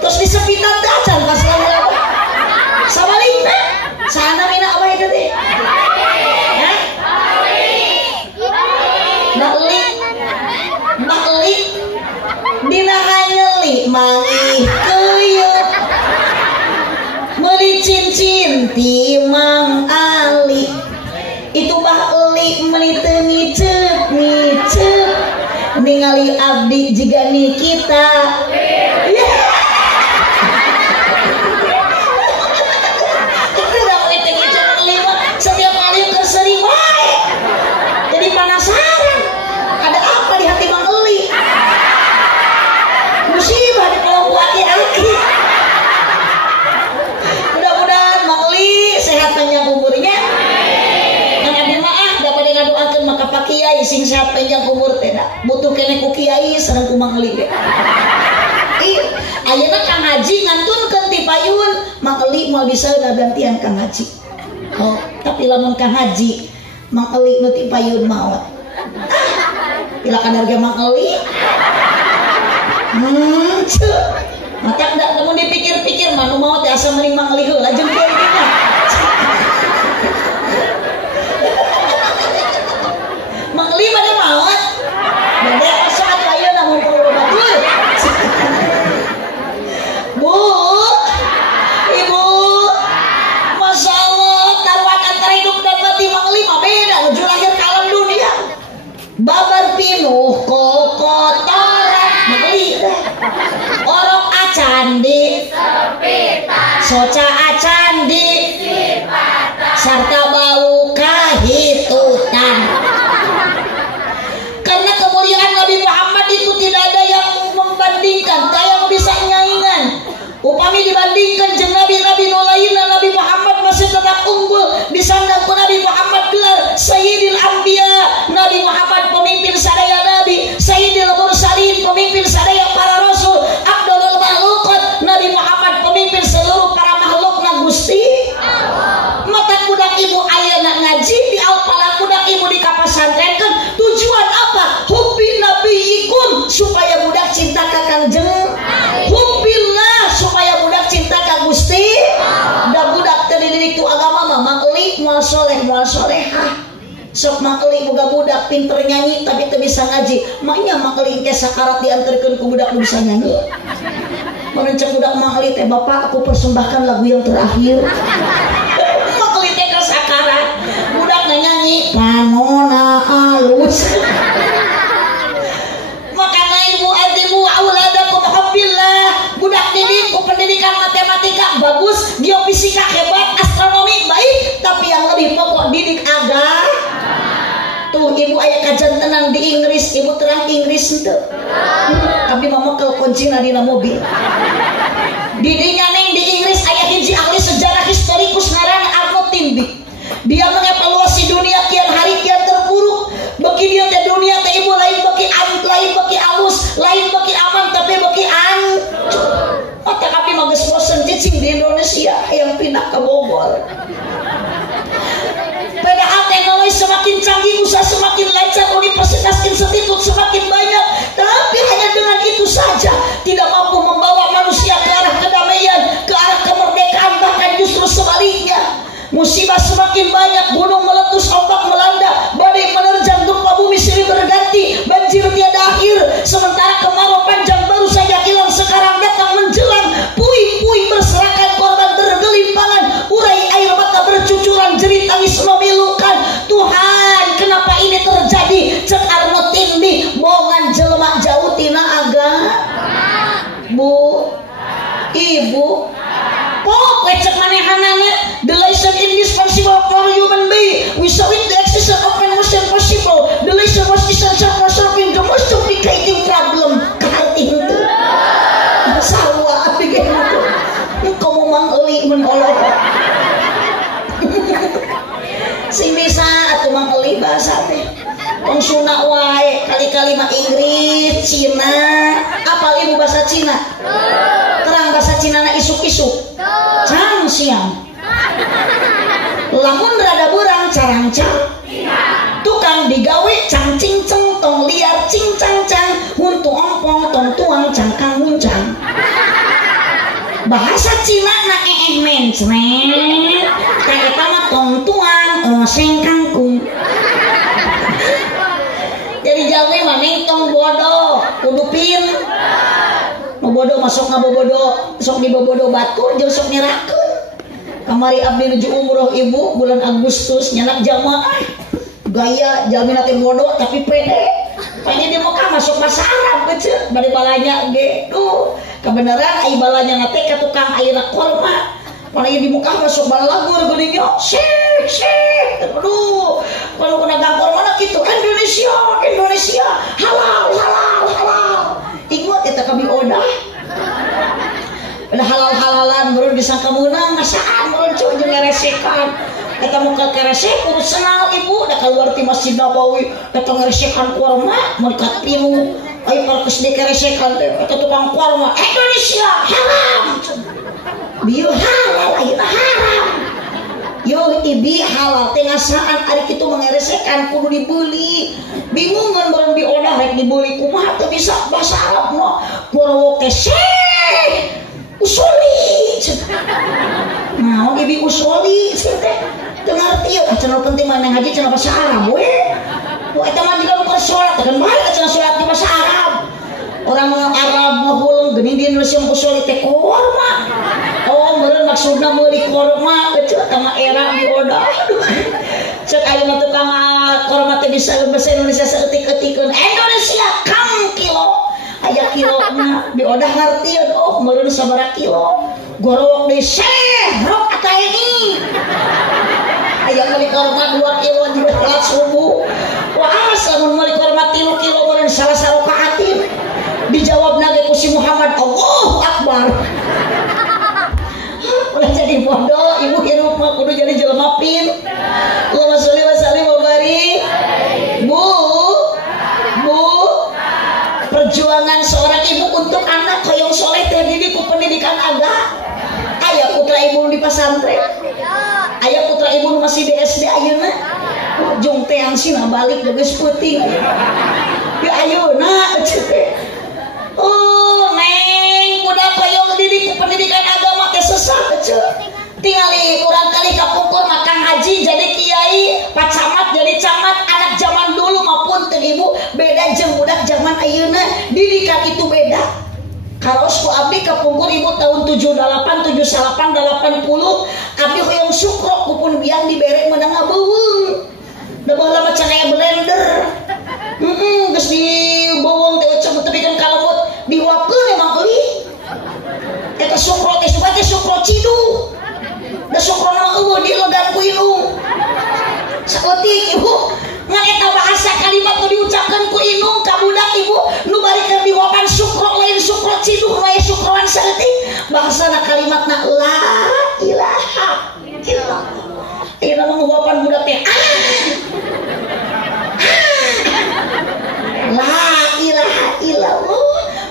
Terus disepitan teh acan pas lahir apa sabalingna sana mina apa itu teh. Maklik dina hanyeli mangi kuyuk meuli cincin ti Mang Ali itu bahli meuli teu ngicep ningali abdi jiga Nikita. Setiap kali kesering wae jadi penasaran ada apa di hati Mang Eli. Musibah di kelompok aki-aki. Mudah-mudahan Mang Eli sehat panjang umurnya. Ngan abdi mah dapat ngadoakeun maka Pak Kiai sing sehat panjang umur teh butuh kene ku Kiai sareng ku Mang Eli. Ayeuna Kang Haji ngantunkeun ti payun Mang Eli mau bisa gantian Kang Haji. Oh, tapi lamun Kang Haji Mang Eli nu ti payun maot. Ilakan harga Mang Eli. Mata enggak temu dipikir-pikir manu mau teh asa mending Mang Eli heula jeung kieu kita. Mang Eli pada maot. Bade saat ayeuna namun perlu batur. Bu. Ibu. Masya Allah taruhan antara hidup dan mati Mang Eli mah beda nuju lahir ke alam dunia. Babar pinuh kokotoran Beli orok acan di soca acan di sarta bau kahitutan. Karena kemuliaan Nabi Muhammad itu tidak ada yang membandingkan, tak yang bisa nyaingan. Upami dibandingkan jeung nabi-nabi nu lainna, Nabi Muhammad masih tetap unggul. Disandang ku Nabi Muhammad gelar Sayyidil Anbiya. Nabi Muhammad pemimpin sadaya nabi, Sayyidil Mursalin pemimpin sadaya para rasul, Abdul Makhluqat. Nabi Muhammad pemimpin seluruh para makhluk na Gusti. Mata budak ibu sok makeli boga budak pinter nyanyi tapi teu bisa ngaji maknya makeli ke sakarat diantarkeun ku budak nu bisa nyanyi mun cek budak makeli teh bapak aku persembahkan lagu yang terakhir makeli teh ke sakarat budak nyanyi panona alus makana ibu adibu auladakum hubbillah budak didik ku pendidikan matematika bagus geofisika hebat astronomi baik tapi yang lebih pokok didik agama. Tuh ibu aya kajian tenang di Inggris, ibu terang Inggris itu. Tapi mama ke kuncina dina mobil. Didinya neng di Inggris aya hiji ahli sejarah historikus ngaran Arnold Toynbee. Dia mengevaluasi dunia kian hari kian terpuruk. Bagi dia teh dunia teh ibu lain bagi alus, lain bagi aman tapi bagi hancur. Otak api mages bosen cicing di Indonesia yang pindah ke Bogor. Padahal teknologi semakin canggih, usaha semakin lancar, universitas institut semakin banyak, tapi hanya dengan itu saja tidak mampu membawa manusia ke arah kedamaian, ke arah kemerdekaan, bahkan justru sebaliknya. Musibah semakin banyak, gunung meletus, ombak melanda, badai menerjang, gempa bumi silih berganti, banjir tiada akhir, sementara kemarau panjang baru saja hilang, sekarang datang menjelang, puing-puing berserakan, korban bergelimpangan, urai air mata bercucuran, jerit tangis memilukan. Tuhan, kenapa ini terjadi? Cek Arnold Toynbee, bohongan jelema jauh tina agama. Bu, ibu, pokoknya cek manehananya, the lesson indispensable for human being, without the existence of man was impossible. The lesson was essential for solving the most complicated problem. Kahati itu, sarwa api gitu. Kamu mangeli menolong. Sing bisa atau mangeli bahasa teh. Wong Sunda wae kali-kali mah Inggris, Cina, apal ibu bahasa Cina? Terang bahasa Cina na isuk-isuk. Cang siang. Lamun rada beurang carang-cang. Tukang digawe cang cingceng tong liar cing cang cang huntu ompong tong tuang cangkang muncang. Bahasa Cina na mencret kayak eta mah tong tuang oseng kangkung. Jadi jawe maneng tong bodoh kudu pin bobodo masuk ngabobodo sok dibobodo batur jeung sok nyerakeun kamari abdi nuju umroh ibu bulan Agustus nyanak jamaah gaya jalmina teh bodoh tapi pede pengen di Mekah masuk bahasa Arab kecil bade balanya ge tuh kebenaran ai balanya nate ka tukang ayeuna korma Palagi di Mekah masuk balagur geuning syekh. Aduh, kalau kena gangkor mana gitu Indonesia halal. Ingat eta kami odah. Udah halal-halalan baru disangka menang ngasaan baru cuy jeung ngeresekan. Eta muka keresek urus senal ibu da keluar ti Masjid Nabawi eta ngeresekan kurma mun ka piru ai parkes di keresekan teh eta tukang kurma Indonesia haram. Bieu halal ayeuna haram. Yo ibi halal teh ngasaan ari kitu mengeresekan kudu dibeli. Bingung mun bareng diodah rek dibeli kumaha teu bisa bahasa Arab mah. Borowok teh syekh usuli. Nah, ibi usuli teh teu ngarti ya cenah penting mana ngaji cenah bahasa Arab we. Wah eta mah juga bukan salat kan bae cenah salat di bahasa Arab. Orang Arab ngahulung geuning di Indonesia usuli teh korma. Oh, meureun maksudna meuli korma teh tama era di odah. Cek ayeuna tukang korma teh bisa bahasa Indonesia saeutik-eutikeun. Indonesia kang kilo. Aya kilona di odah ngartieun oh meureun sabaraha kilo. Gorowok deui syekh rok ata ini. Aya meuli korma 2 kilo juga salat subuh. Wah, samun meuli korma 3 kilo meureun salah sarokaatin. Dijawabna ge ku si Muhammad Allahu Akbar. Udah jadi bodoh, ibu hirup mah kudu jadi jelema pin. Allahumma sholli wa sallim wa barik. Bu, perjuangan seorang ibu untuk anak hoyong soleh terdidik ku pendidikan agama. Aya putra ibu di pesantren. Aya putra ibu masih di SD ayeuna. Jong teh angsina balik geus peuting. Ya ayeuna cenah. Oh, neng budak hoyong didik ku pendidikan agama teh sesat cenah. Tingali urang kali kapungkur makan haji jadi kiai, Pak Camat jadi camat, jika itu beda karos ku abdi kapungkur ibu tahun 78 79 80 abdi hoyong sukro ku pun biang dibere menang abeuweung da baheula mah aya blender geus di bawang teh coba tepikeun kalembut diuapkeun emang euy eta sukro teh suka teh sukro cidu da sukro mah eueuh dilegan ku inung saeutik ibu ngan eta bahasa kalimat nu diucapkeun ku inung ka budak ibu nu bari keur diwapan sukro lain sukro cidu lain sukroan saeutik bangsana kalimatna la ilaha illallah ina mah wapan budak teh la ilaha illallah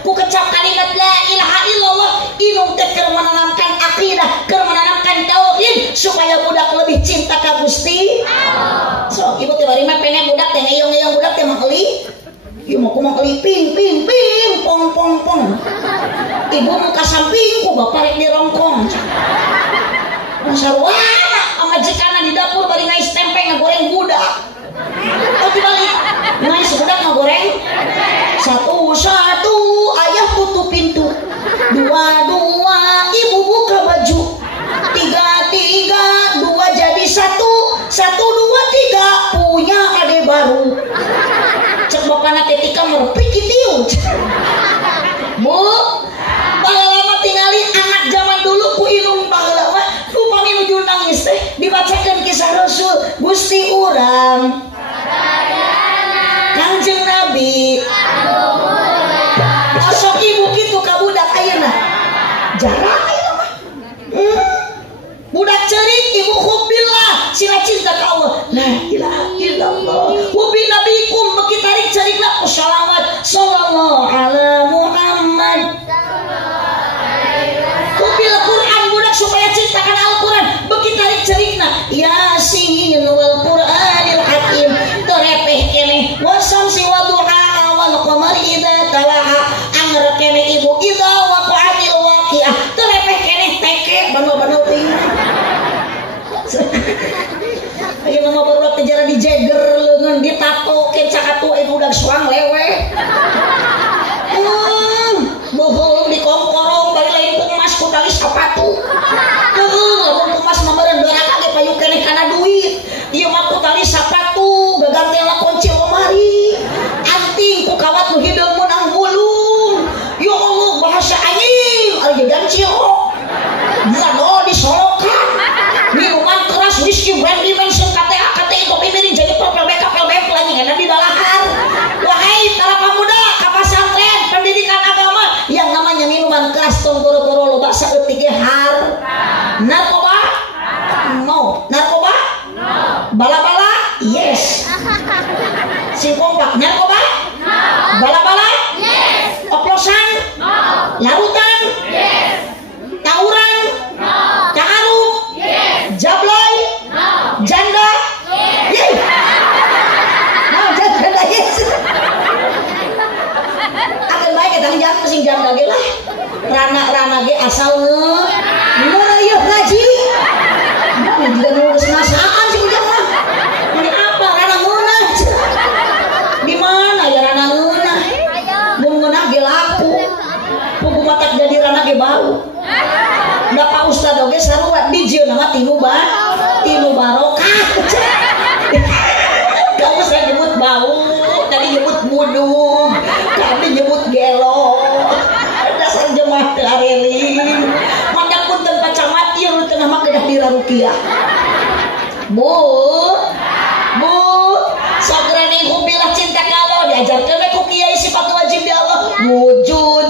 ku kecap kalimat la ilaha illallah inung teh keur menanamkan akidah keur menanamkan tauhid supaya budak lebih cinta ka Gusti Allah. So ibu teh bari mah pene budak teh ngeyong-ngeyong budak teh mah euy ieu mah kumaha euy ping ping ping pong pong pong ibu muka samping ku bapak rek dirongkong masarwana amajikana di dapur bari ngais tempe ngagoreng budak oh dibalik ngais budak ngagoreng satu ayah tutup pintu dua ibu buka baju tiga dua jadi satu dua tiga punya ade baru cek bapana ketika merpik kieu bu baheula mah tingali anak zaman dulu ku inung baheula mah upami nuju nangis teh dibacakeun kisah Rasul Gusti urang Kangjeng Nabi osok ibu kitu ka budak ayeuna jarang ieu mah budak ceurik ibu hubbillah sila cinta ka Allah la ilaha illallah hubbi nabikum beki tarik cerikna ku shalawat sallallahu ala Muhammad hubbil Quran budak supaya cinta kana Al-Quran beki tarik cerikna Yasin wal Qur'anil Hakim terepeh keneh wasamsi waduha wal qamari idza talaha angger keneh ibu idza waqa'atil waqiah terepeh keneh teke bano-bano ting ayo nama baru kejaran di jeger leungeun ditato ke cakatu ibu udah suang lewe bohong di kongkorong bari lain kumas ku tali sepatu lamun kumas mah meureun berak ge payu keneh kana duit ieu mah ku tali sepatu gagantelna kunci lemari anting ku kawat nu hideung meunang mulung ya Allah bahasa anjing ari jajan ciro mano disolokan minuman keras whisky brandy mention kate itu pipirin jadi propel backup lagi ada di dalahar wahai para pemuda ka pesantren pendidikan agama yang namanya minuman keras tong boro-boro loba saeutik ge har narkoba no narkoba no bala-bala yes si kompak narkoba no bala-bala yes oplosan no larutan yes tawuran no taaruf yes jablay no janda yes no janda yes akan baik kita jangan sing janda ge lah rana ge asal ngeunah ieu ngaji juga nulis nasaan sing mah ini apa rana ngeunah di mana ya rana ngeunah mun ngeunah ge laku pugu matak jadi rana ge bau da Pak Ustad oge sarua dijieun nama tinu barokah kamu saya nyebut bau tadi nyebut budung kami nyebut gelo dasar jemaah teu areling mandang punten pacamat ieu teu mah kedah dirarukiah bu sagrene hubbillah cinta ka Allah diajarkeun ku kiai sifat wajib di Allah wujud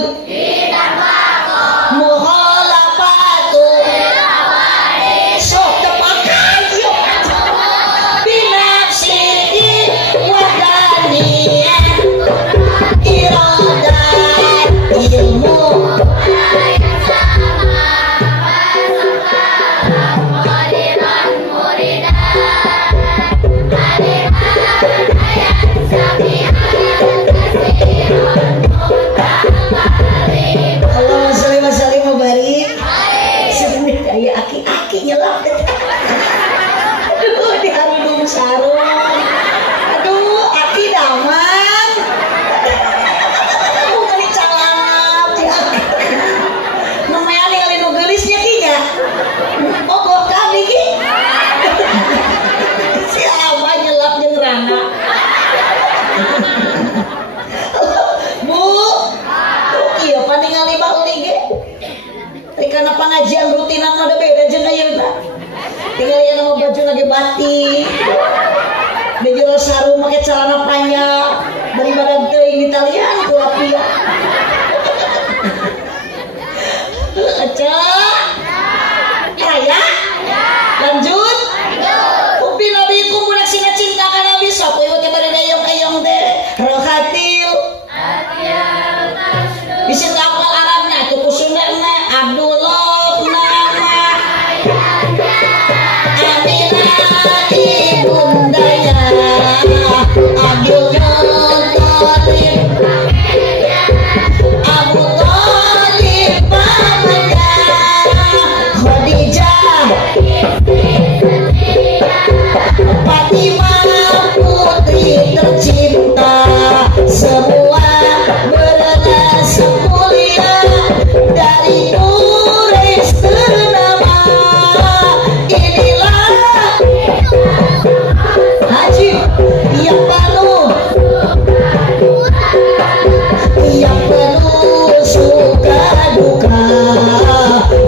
Fatih. Di jero sarung make celana panjang daripada teuing Italian ku apia. Aca. Ya. Lanjut. Upi nabi ku budak singa cinta ka nabi sok ieu teh bade dayong-dayong teh. Rohatil. Bisa kapal Arabnya tuh Sundana Abdullah nama Aminah ibundanya Abdul Muttalib Abu Thalib pamannya Khadijah Fatimah putri tercinta semua berrasa mulia dari Quraisy ternama. Inilah haji yang penuh suka duka,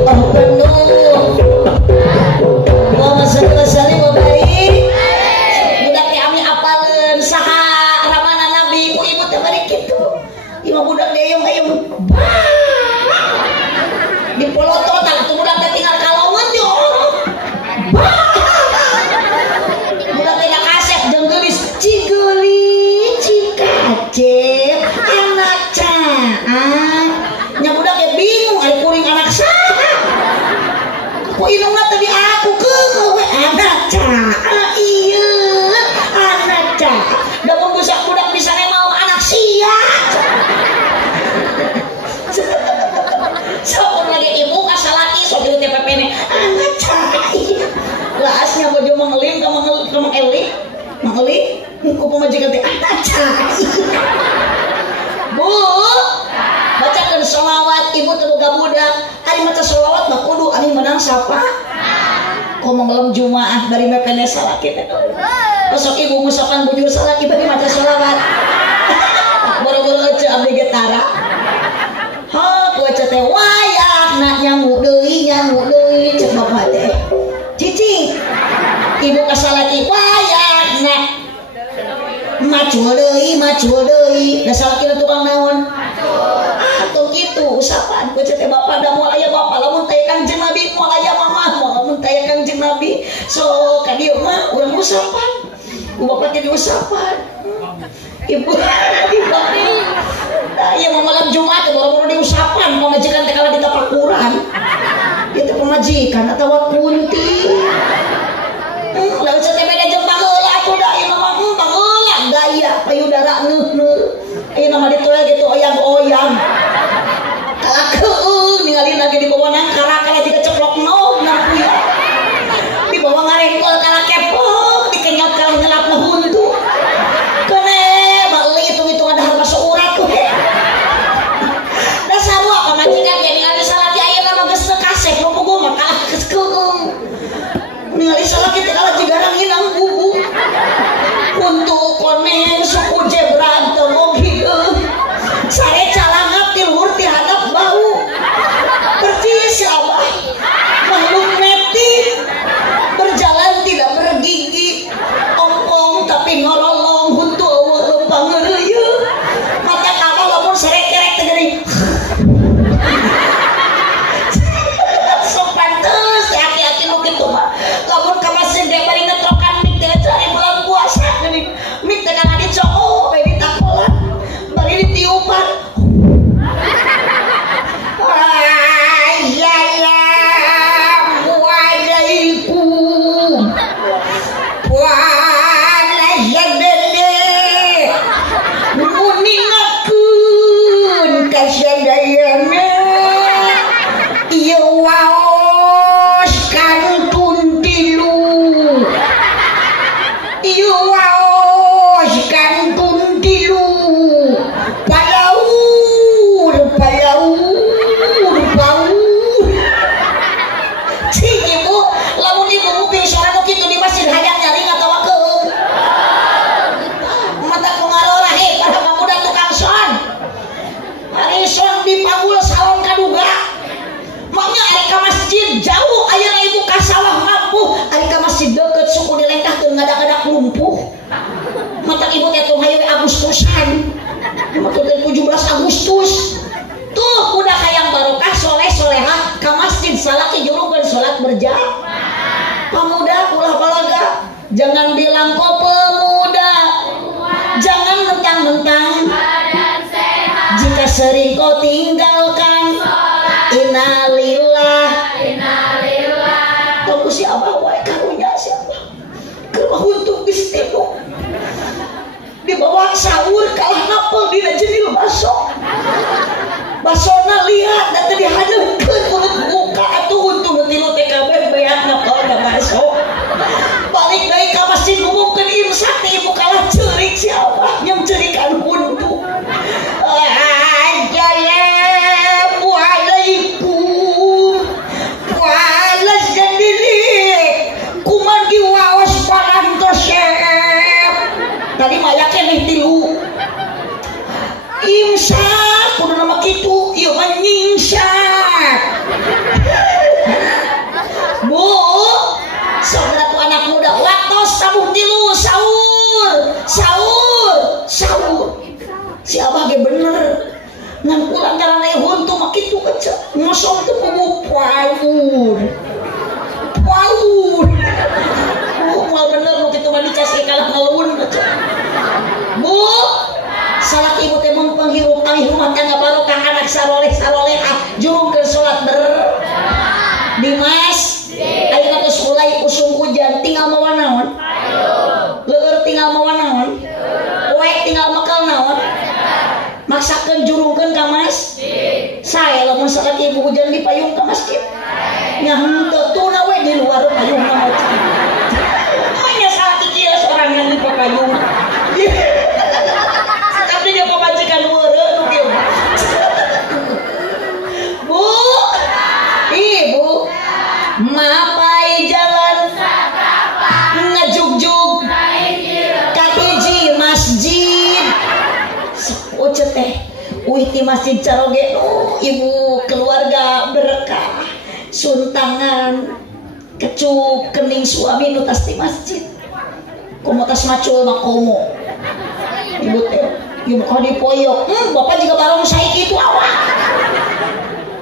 penuh Muhammad sallallahu alaihi wasallam. Budak teh ami apaleun saha ramana nabi ku ibu teh bari kitu. Ima budak dayung-dayung di polototan tuh budak teh tinggal kalauan yo. Budak teh kasep jeung geulis cigeulis cikacep anak caan. Nya budak ge bingung ari kuring anak saha. Ku indungna teh di aku keung we anak caan ieu anak caan. Da mun budak bisa mau anak sia. Sok lagi ibu kasalaki sok ieu teh pepene anak cai. Laasnya bojo mangelim ka mangelik. Mangelik ku pamajikan teh anak cai. Bu, bacakeun sholawat ibu teh boga budak. Ari maca sholawat mah kudu ari menang sapa? Komo malam Jumaah dari mepene salaki teh. Sok ibu musapan bujur salaki bari maca sholawat. Boro-boro aja abdi getara. Ha, kuaca teh wayahna nyamuk deui cek bapak teh. Cici. Ibu kasalaki wayahna. Macul deui. Da salaki tukang naon? Atuh kitu usapan kuaca teh bapak da moal aya bapak lamun teh Kangjeng Nabi moal aya mamah lamun teh Kangjeng Nabi. So ka dieu mah urang usapan. Ku bapak teh diusapan. Ibu yang malam Jumat baru-baru diusapan pemajikan teh kalau ditapakuran itu pemajikan atau kunti lalu saya beda jeung baheula aku da ieu mah baheula gaya payudara neuh ieu mah ditoel gitu oyang-oyang kalakeuh ningali lagi di bawah nang karakana jiga ceplok noh nah kuya di bawah ngarengkol kalakepok dikenyot kalah nyelapna huntu seurat tuh dasar apa majikan jadi ada salah dia nama geus kasep nu buku mah kalah keskeung ningali salah kita kalau jigarang inang bubu untuk koneng suku jebra teu mogi sare calangap ti luhur ti hadap bau percis abah makhluk metik berjalan tidak bergigi ompong tapi nololong huntu eueuh pangeureuy serek-serek teh geuning. Sopan terus aki-aki nu kitu mah. Lamun ka masjid ge bari ngetrokan mik teh cari bulan puasa geuning. Mik teh kana dicoko bae ditakolan. Bari ditiupan. Assalamualaikum. Kasadayana ieu waos kantun tilu palaur si ibu lamun ibu nguping suara nu kitu di masjid hayang nyaring atawa keung mata pengaruh pada pemuda tukang son Arison di Pagul salon kaduga maknya ari ka masjid jauh ayeuna ibu ka sawah mampu ari ka masjid deukeut suku ibu teh tong hayu Agustusan. Maksudnya 17 Agustus. Tuh udah kayak barokah soleh solehah ka masjid salaki jurungkeun salat berjamaah. Pemuda ulah balaga, jangan bilang kok pemuda. Jangan mentang-mentang jika sering kau tinggalkan innalillah. Tunggu si abah wae karunya siapa keur untuk istiqo dibawa sahur kalah napel dina jenil basona lihat dan tadi hadeukeun mulut buka atuh untung tilu TKB bayar napel da baso balik deui ka masjid ngumumkeun imsak teh ibu kalah ceurik si abah yang ceurikan untung. Assalamualaikum tadi mayaknya nih tilu imsak kudu nama kitu ieu mah nyingsak. Bu saudara tu anak muda waktos sabuh tilu sahur si abah ge bener ngan pulang jalan ehun tuh mah kitu kecek ngosong teu puguh paur mal bener nu kitu mah dicas ke kalah ngaleun. Bu salat ibu teh mun penghirup alih rumah tangga barokah anak saroleh-sarolehah jurungkeun salat Dimas ayeuna geus mulai usum hujan tinggal mawa naon leueur tinggal mawa naon poek tinggal makal naon maksakeun jurungkeun ka masjid sae lamun salat ibu hujan dipayung ka masjid nya henteu tuna we di luar payung ka masjid manya salat ieu seorang yang di payung tapi dia pemajikan weureu nu kieu. Bu ibu mapai jalan ngajugjug ka hiji masjid ucet teh uih ti masjid Caroge ibu keluarga berkah suntangan kecup kening suami nu tas ti masjid komo tas macul makomo ibu teh ibu kau dipoyok bapak juga barong saya kitu awak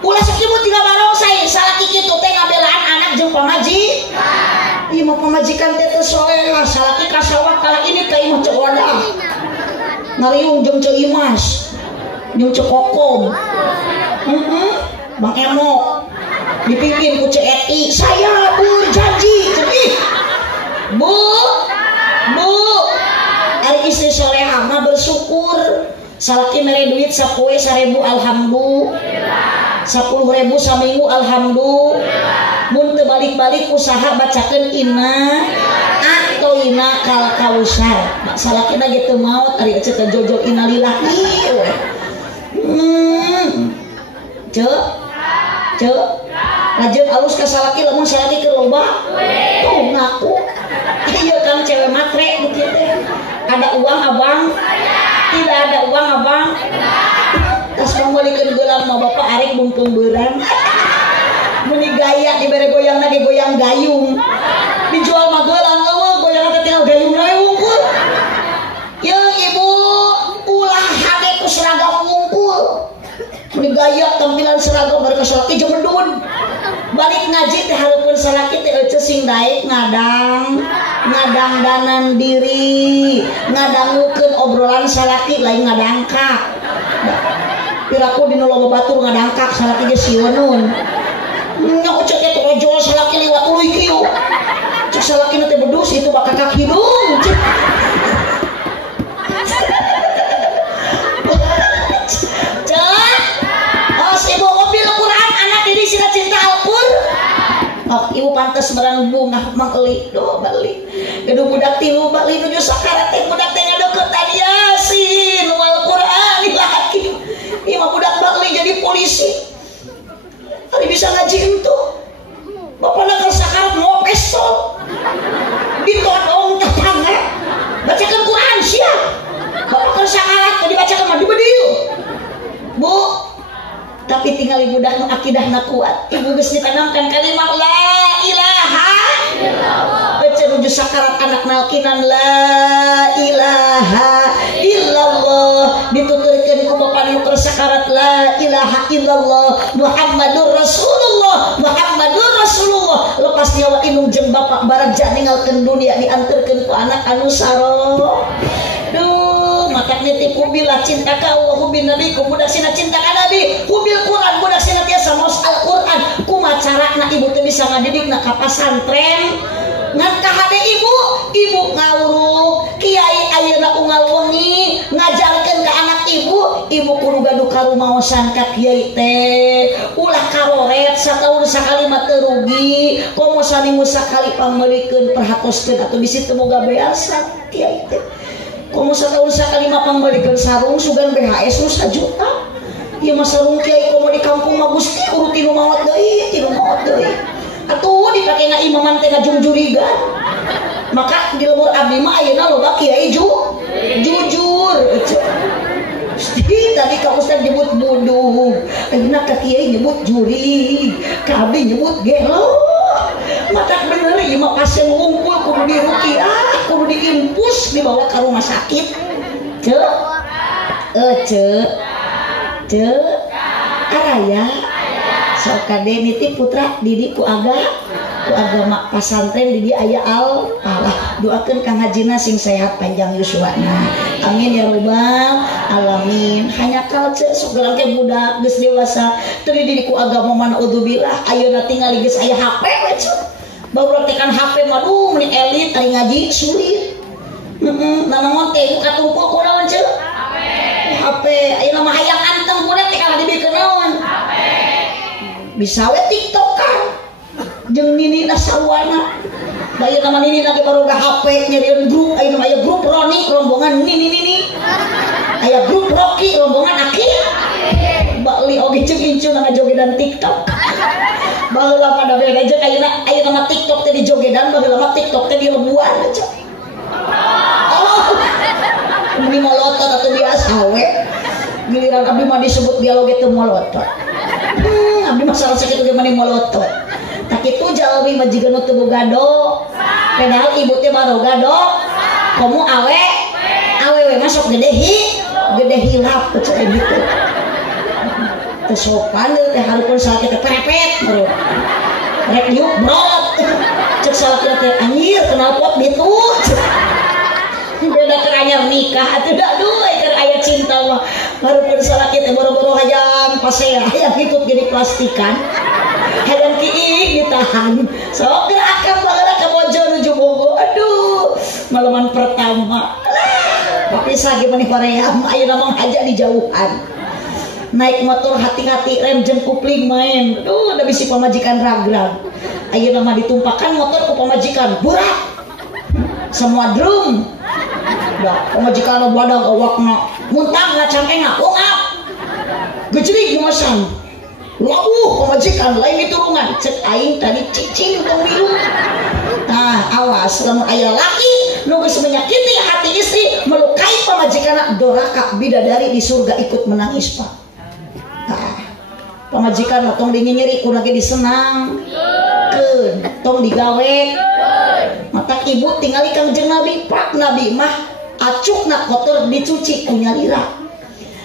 ulah sakitu tiga barong saya salaki kitu teh ngabelaan anak jeung pamaji ieu mah pamajikan teh teu soleh salaki ka sawah kala ini ka imah cek wadah ngariung jeung cek Imas jeung cek Kokom Bang Emo dipimpin ku Cek Eti saya berjanji Bu ari istri solehah mah bersyukur salaki mere duit sapoe 1000 alhamdulillah 10.000 saminggu alhamdulillah mun teu balik-balik usaha bacakeun inna atau inna kal kausar salakina ge teu maot ari ceuk jojo innalillahi cek rajin alus ka salaki lamun salaki keur loba tuh ngaku ieu kan cewek matre gitu teh ada uang abang tidak ada uang abang tas manggalikeun geulang mah bapak arek bungkung beurang meni gaya dibere goyangna ge goyang gayung dijual mah geulang eueuh goyangna teh tinggal gayungna we wungkul yeung ibu ulah hade ku seragam wungkul meni gaya tampilan seragam bari ka salaki jeung medun balik ngaji teh hareupeun salaki teh euceus sing daek ngadangdanan diri ngadangukeun obrolan salaki lain ngadangkak piraku dinu loba batur ngadangkak salaki ge sieunun nya ucek teh rojol salaki liwat uluy kieu cek salaki teh bedus itu bakakak hidung ibu mobil Al-Quran anak diri sila cinta Al-Quran ibu pantas merang bunga mangeli do balik gedung budak tilu balik nuju sakarat teh budak teh ngadeukeut Yasin wal Quran laki ieu mah budak balik jadi polisi ari bisa ngaji henteu bapana keur sakarat mau pistol ditodong tetangga bacakeun Quran sia bapak keur sakarat dibacakeun mah dibediu Bu tapi tinggal ibu dah akidahna kuat ibu geus ditanamkan kalimat la ilaha illallah menuju sakarat anak nalkinan la ilaha illallah dituturkeun ku bapa nu keur sakarat la ilaha illallah Muhammadur Rasulullah lepas nyawa indung jeung bapa baranja ninggalkeun dunia dianterkeun ku anak anu saro. Duh, maka nitip hubilah cinta ka Allah hubil nabi ku budak sina cinta ka nabi hubil Quran budak sina tiasa maos Al-Quran kumaha carana ibu teh bisa ngadidik na ka pasantren ngan ka hade ibu ngawruh kiai ayeuna unggal wengi ngajarkeun ka anak ibu kudu gaduh karumaosan ka kiai teh ulah karoret sataun sakali mah teu rugi komo sanimu sakali pameulikeun perhatoskeun atuh bisi teu boga beasa kiai teh komo sataun sakali mah pameulikeun sarung sugan BHS nu 1 juta ieu mah sarung kiai komo di kampung mah Gusti urut tinu maot deui atuh dipake ngaimaman teh ngajungjurigan maka di lemur abdi mah ayeuna loba kiai jujur tadi ka ustaz nyebut bodoh ayeuna ka kiai nyebut juri ka abdi nyebut gelo mata bener ieu mah pasien ngumpul kudu diruqyah kudu diimpus dibawa ka rumah sakit araya sok kade nitip putra didik ku agama pasantren di aya al-falah doakeun Kang Hajina sing sehat panjang yuswana amin ya rabbal alamin hanya kalce sok gelang ke budak geus dewasa teu dididik ku agama manaudzubillah ayeuna tinggal geus aya HP we baru tekan HP mah duh meni elit ari ngaji sulit nanaon teh katumpul ku naon ceuk HP ayeuna mah hayang anteng budak teh kana dibikeun naon bisa we TikTok kan jeung nini nasawana daya nama nini lagi baru ga HP nyariin grup ayeuna aya grup Roni rombongan nini aya grup Rocky rombongan Aki bali oge ceuk incun ngajogedan TikTok baheula pada beda jeung ayeuna mah TikTok teh dijogedan baheula mah TikTok teh dilebuan aja ini molotot atau biasa we giliran abdi mah disebut dialog teu molotot abdi mah salah sakitu ge mani molotot tak itu jalmi mah jiga nu teu boga do padahal ibu teh baroga do komo awewe masuk gede hilap cek gitu teu sopan teh hareupeun salaki teh perepet baru rek yuk brot cek salaki teh anjir kenal pot ditu beda keur anyar nikah atuh da duwe keur aya cinta mah hareupeun salaki teh boro-boro hayang pasea hayang ikut gede plastikan hayang kiik ditahan sok geus akam baheula ka bojo nuju Bogo aduh malaman pertama tapi sage maneh paream ayeuna mah haja di jauhan naik motor hati-hati rem jeung kupling main aduh da bisi pamajikan ragrag ayeuna mah ditumpakan motor ku pamajikan burak semua drum dah pamajikan badag awakna muntang ngacangkenga ungap gejrig mosan labuh pemajikan lain diturungan cek aing tadi cicing tong biru nah awas lamun aya laki nu geus menyakiti hati istri melukai pemajikanna doraka bidadari di surga ikut menangis pak nah pemajikan mah tong dinyinyiri kudu ge disenangkeun tong digawe mata ibu tingali kang jeung nabi pak nabi mah acukna kotor dicuci ku nyalira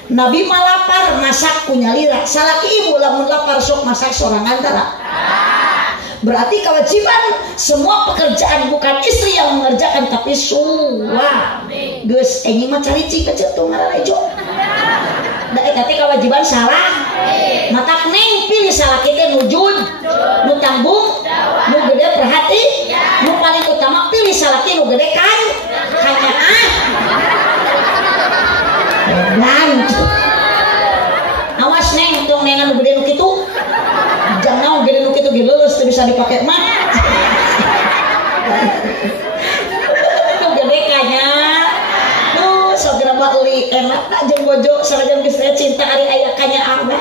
Nabi mah lapar masak ku nyalira salaki ibu lamun lapar sok masak sorangan tara berarti kewajiban semua pekerjaan bukan istri yang mengerjakan tapi suami geus enyi mah caricing kecetung ngararejo da eta teh kewajiban salah matak neng pilih salaki teh nujud nu tanggung nu gede perhati nu paling utama pilih salaki nu gede kan hanya awas neng tong nengan nu gede nu kitu jangan gede nu kitu ge leuleus teu bisa dipake mah nu gede kanya sok geura bali enak jeung bojo sanajan geus cinta ari aya kanya arna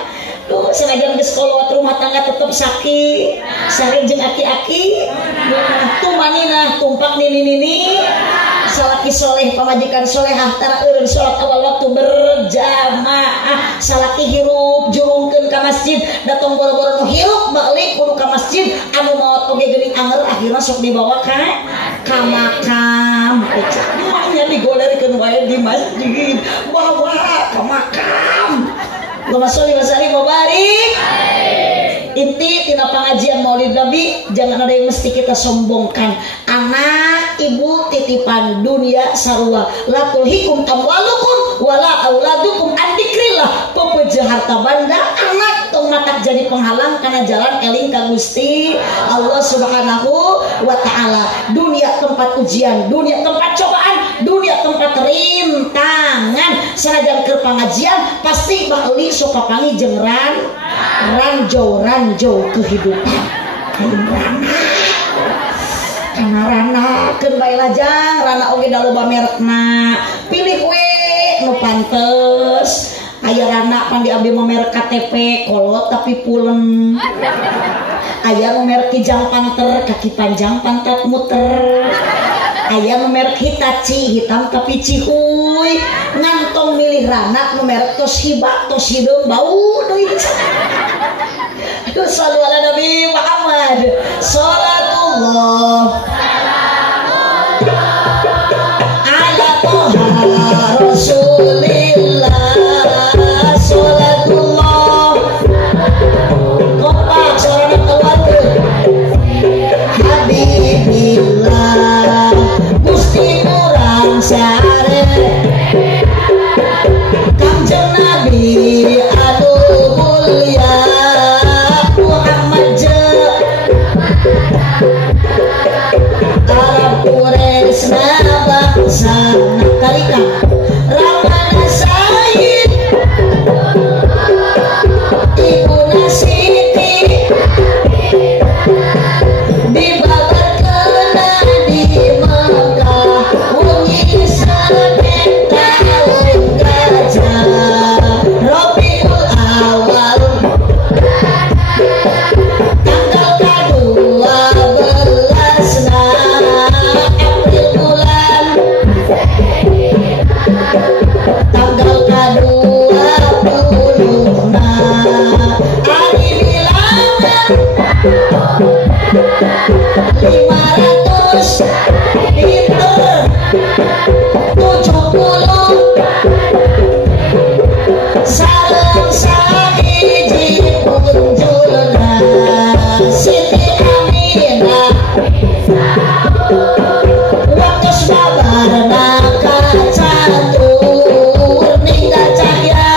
sanajan geus kolot rumah tangga tetep sakit sare jeung aki-aki tumanina tumpak nini salaki soleh pamajikan solehah tara eureun salat awal waktu berjamaah salaki hirup jurungkeun ka masjid datang boro-boro nu hirup balik kudu ka masjid anu maot oge geuning anger akhirna sok dibawa ka ka makam namanya digolerkeun wae di masjid bawa ka makam Allahumma sholli wa sallim wa barik. Inti tina pengajian Maulid Nabi jangan ada yang mesti kita sombongkan. Anak ibu titipan dunia sarua la tulhikum amwalukum wala auladukum an dzikrillah. Pepeje harta banda anak tong matak jadi penghalang karena jalan eling ka Gusti Allah Subhanahu wa taala. Dunia tempat ujian, dunia tempat cobaan, dunia tempat rintangan. Sanajan keur pangajian pasti baheuli sok kapangi jeung ranjau kehidupan karena rana keun bae lajang rana oge da loba merekna pilih we nu pantes aya rana pan diambil merek KTP kolot tapi pulen aya nu merek kijang panter kaki panjang pantat muter aya nu merek Hitachi hitam tapi cihuy ngantong milih rana nu merek Toshiba Toshiba bau deui Sallu ala Nabi Muhammad Salatullah ala Toha Rasulillah Salatullah kompak suarana keluarga Habibillah Gusti kurang sare Kanjeng Nabi anu mulia Arab Quraisy bangsa Nakalika Ramana Said Ibu Nasiti dibabat kena di Mekah wengi saben taun gajah Rabiul Awal tanggal kedua April bulan tanggal ke-20 hari bilangan 500 pinter 70 sareng sahiji punjulna Siti Aminah waktu sabarna kacatur ninggal cahya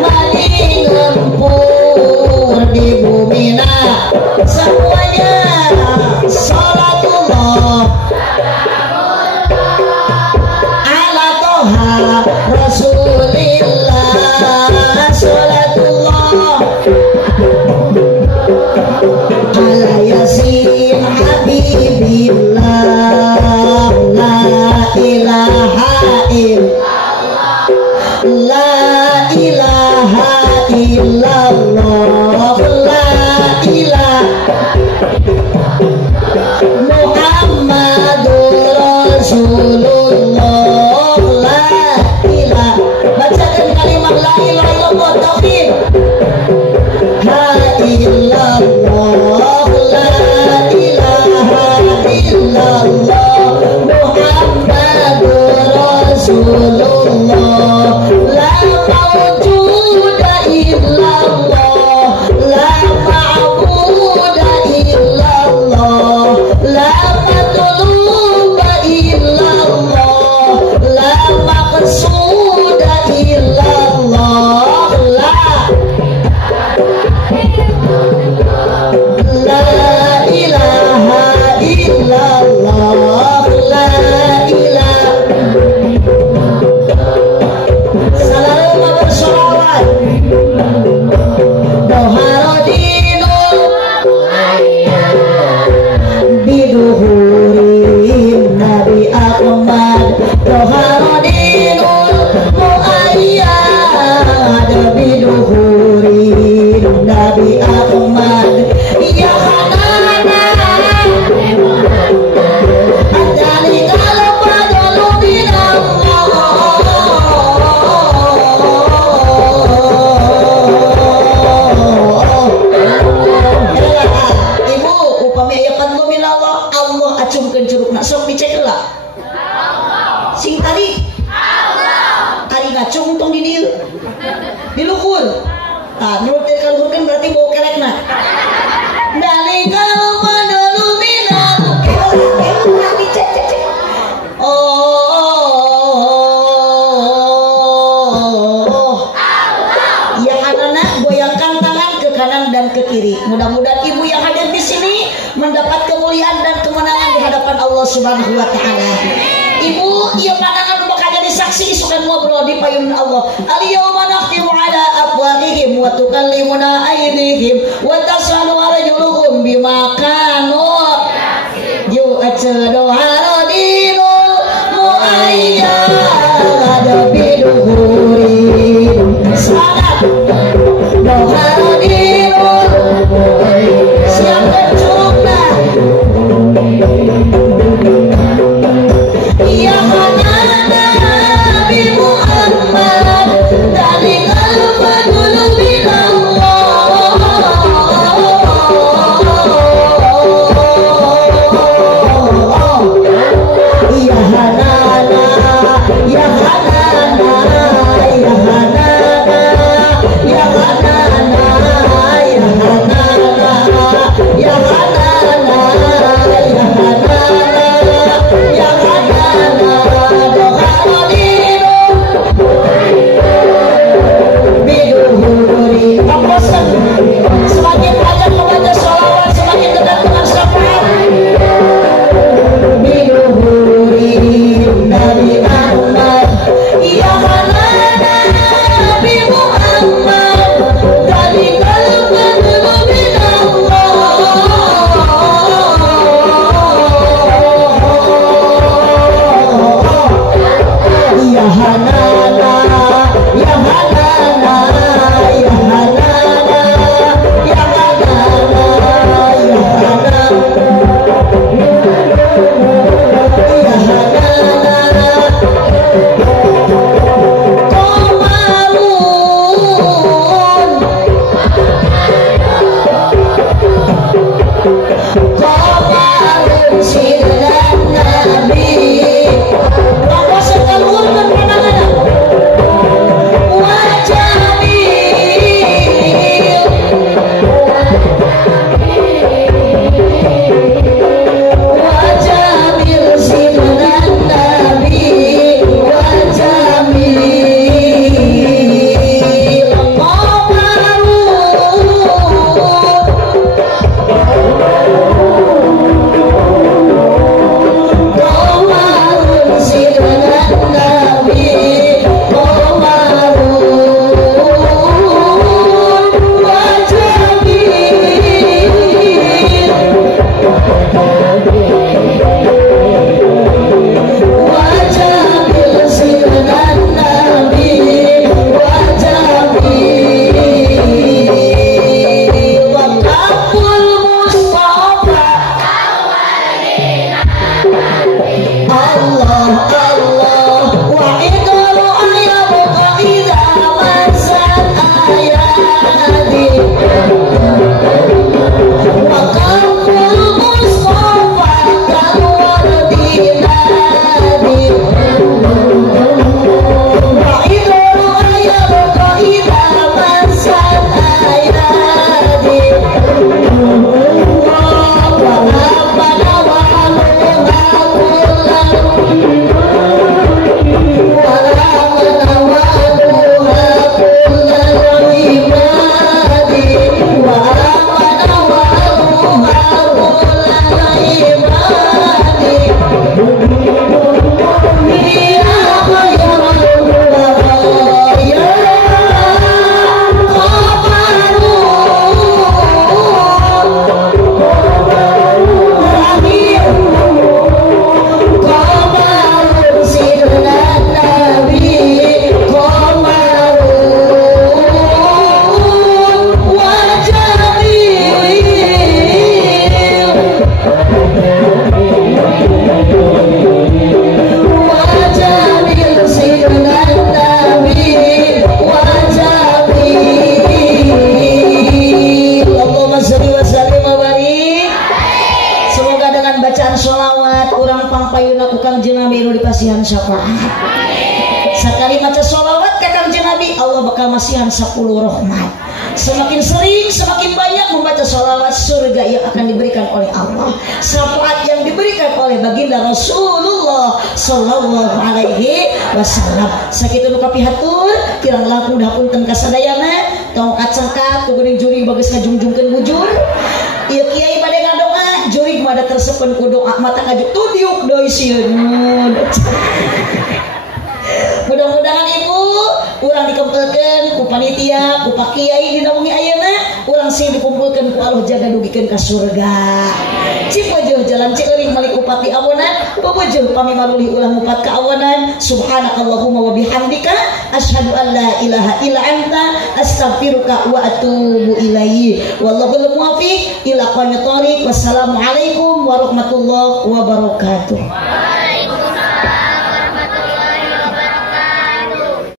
maning lempur di bumina semuanya salatullah ala Toha Rasulillah salatullah ala Yasin Habibillah la ilaha illallah la ilaha illallah la ilaha Muhammadur Rasulullah la ilaha bacakan kalimat la ilaha illallah tauhid la illallah la ilaha illallah Muhammadur Rasulullah la mawjuda illallah la ma'buda illallah la matluba illallah la maqsuda illallah la ilaha illallah la ilaha salamu bersolawat doharodinul biduhurin Nabi Ahmad doharodinul muayyad biduhurin Nabi Ahmad ya hanana adali kalpadulu minallah Ibu upami aya pandlu minallah Allah acungkeun curugna sok dicek kerekna. Dalikal fadlu minal ya anak-anak goyangkan tangan ke kanan dan ke kiri. Mudah-mudahan ibu yang hadir di sini mendapat kemuliaan dan kemenangan di hadapan Allah Subhanahu wa taala. Ibu, ieu pandangan bakal jadi saksi isukan ngobrol di payun Allah. Al-yauma nakhtimu ala afwahihim wa tukallimuna aydihim wa tashhadu arjuluhum bima kanu yu'tadu haradinul muayyad biduhuri salat doharadinul siap bercumna ya Nabi Muhammad dalikal fadlu minallah ya hanana ya hanana ya hanana ya hanana ya hanana ya hanana ya hanana semakin banyak membaca sholawat semakin dekat dengan syafaat biduhuri Nabi Muhammad ya Nabi Muhammad dalikal fadlu minallah ya hanana ya hanana ya hanana ya hanana ya hanana ya hanana qamarun sidan nabi bahwa sekalipun pandangan masihan syafaat. Sekali maca sholawat ke Kangjeng Nabi, Allah bakal masihan 10 rahmat. Semakin sering, semakin banyak membaca sholawat, surga yang akan diberikan oleh Allah, syafaat yang diberikan oleh baginda Rasulullah Sallallahu Alaihi Wasallam. Sakitu nu kapihatur kirang laku dah punten kasadayana tong kacaka kuguning juri bagus ngajungjungkeun bujur. Ieu kiai bade ngadoa, juri mada tersepen ku doa mata ngajuk tudiuk deui sieun. Mudah-mudahan ibu urang dikumpulkan ku panitia ku pak kiai dina wengi ayeuna urang sing dikumpulkan ku Allah jaga dugikeun ka surga. Cipojo jalan Cieuring malik upati awonan bobojo pami marulih ulah ngupat ka awonan. Subhanakallahumma wa bihamdika asyhadu an la ilaha illa anta astaghfiruka wa atubu ilaihi. Wallahul muwaffiq ila aqwamit thoriq. Wassalamualaikum warahmatullahi wabarakatuh.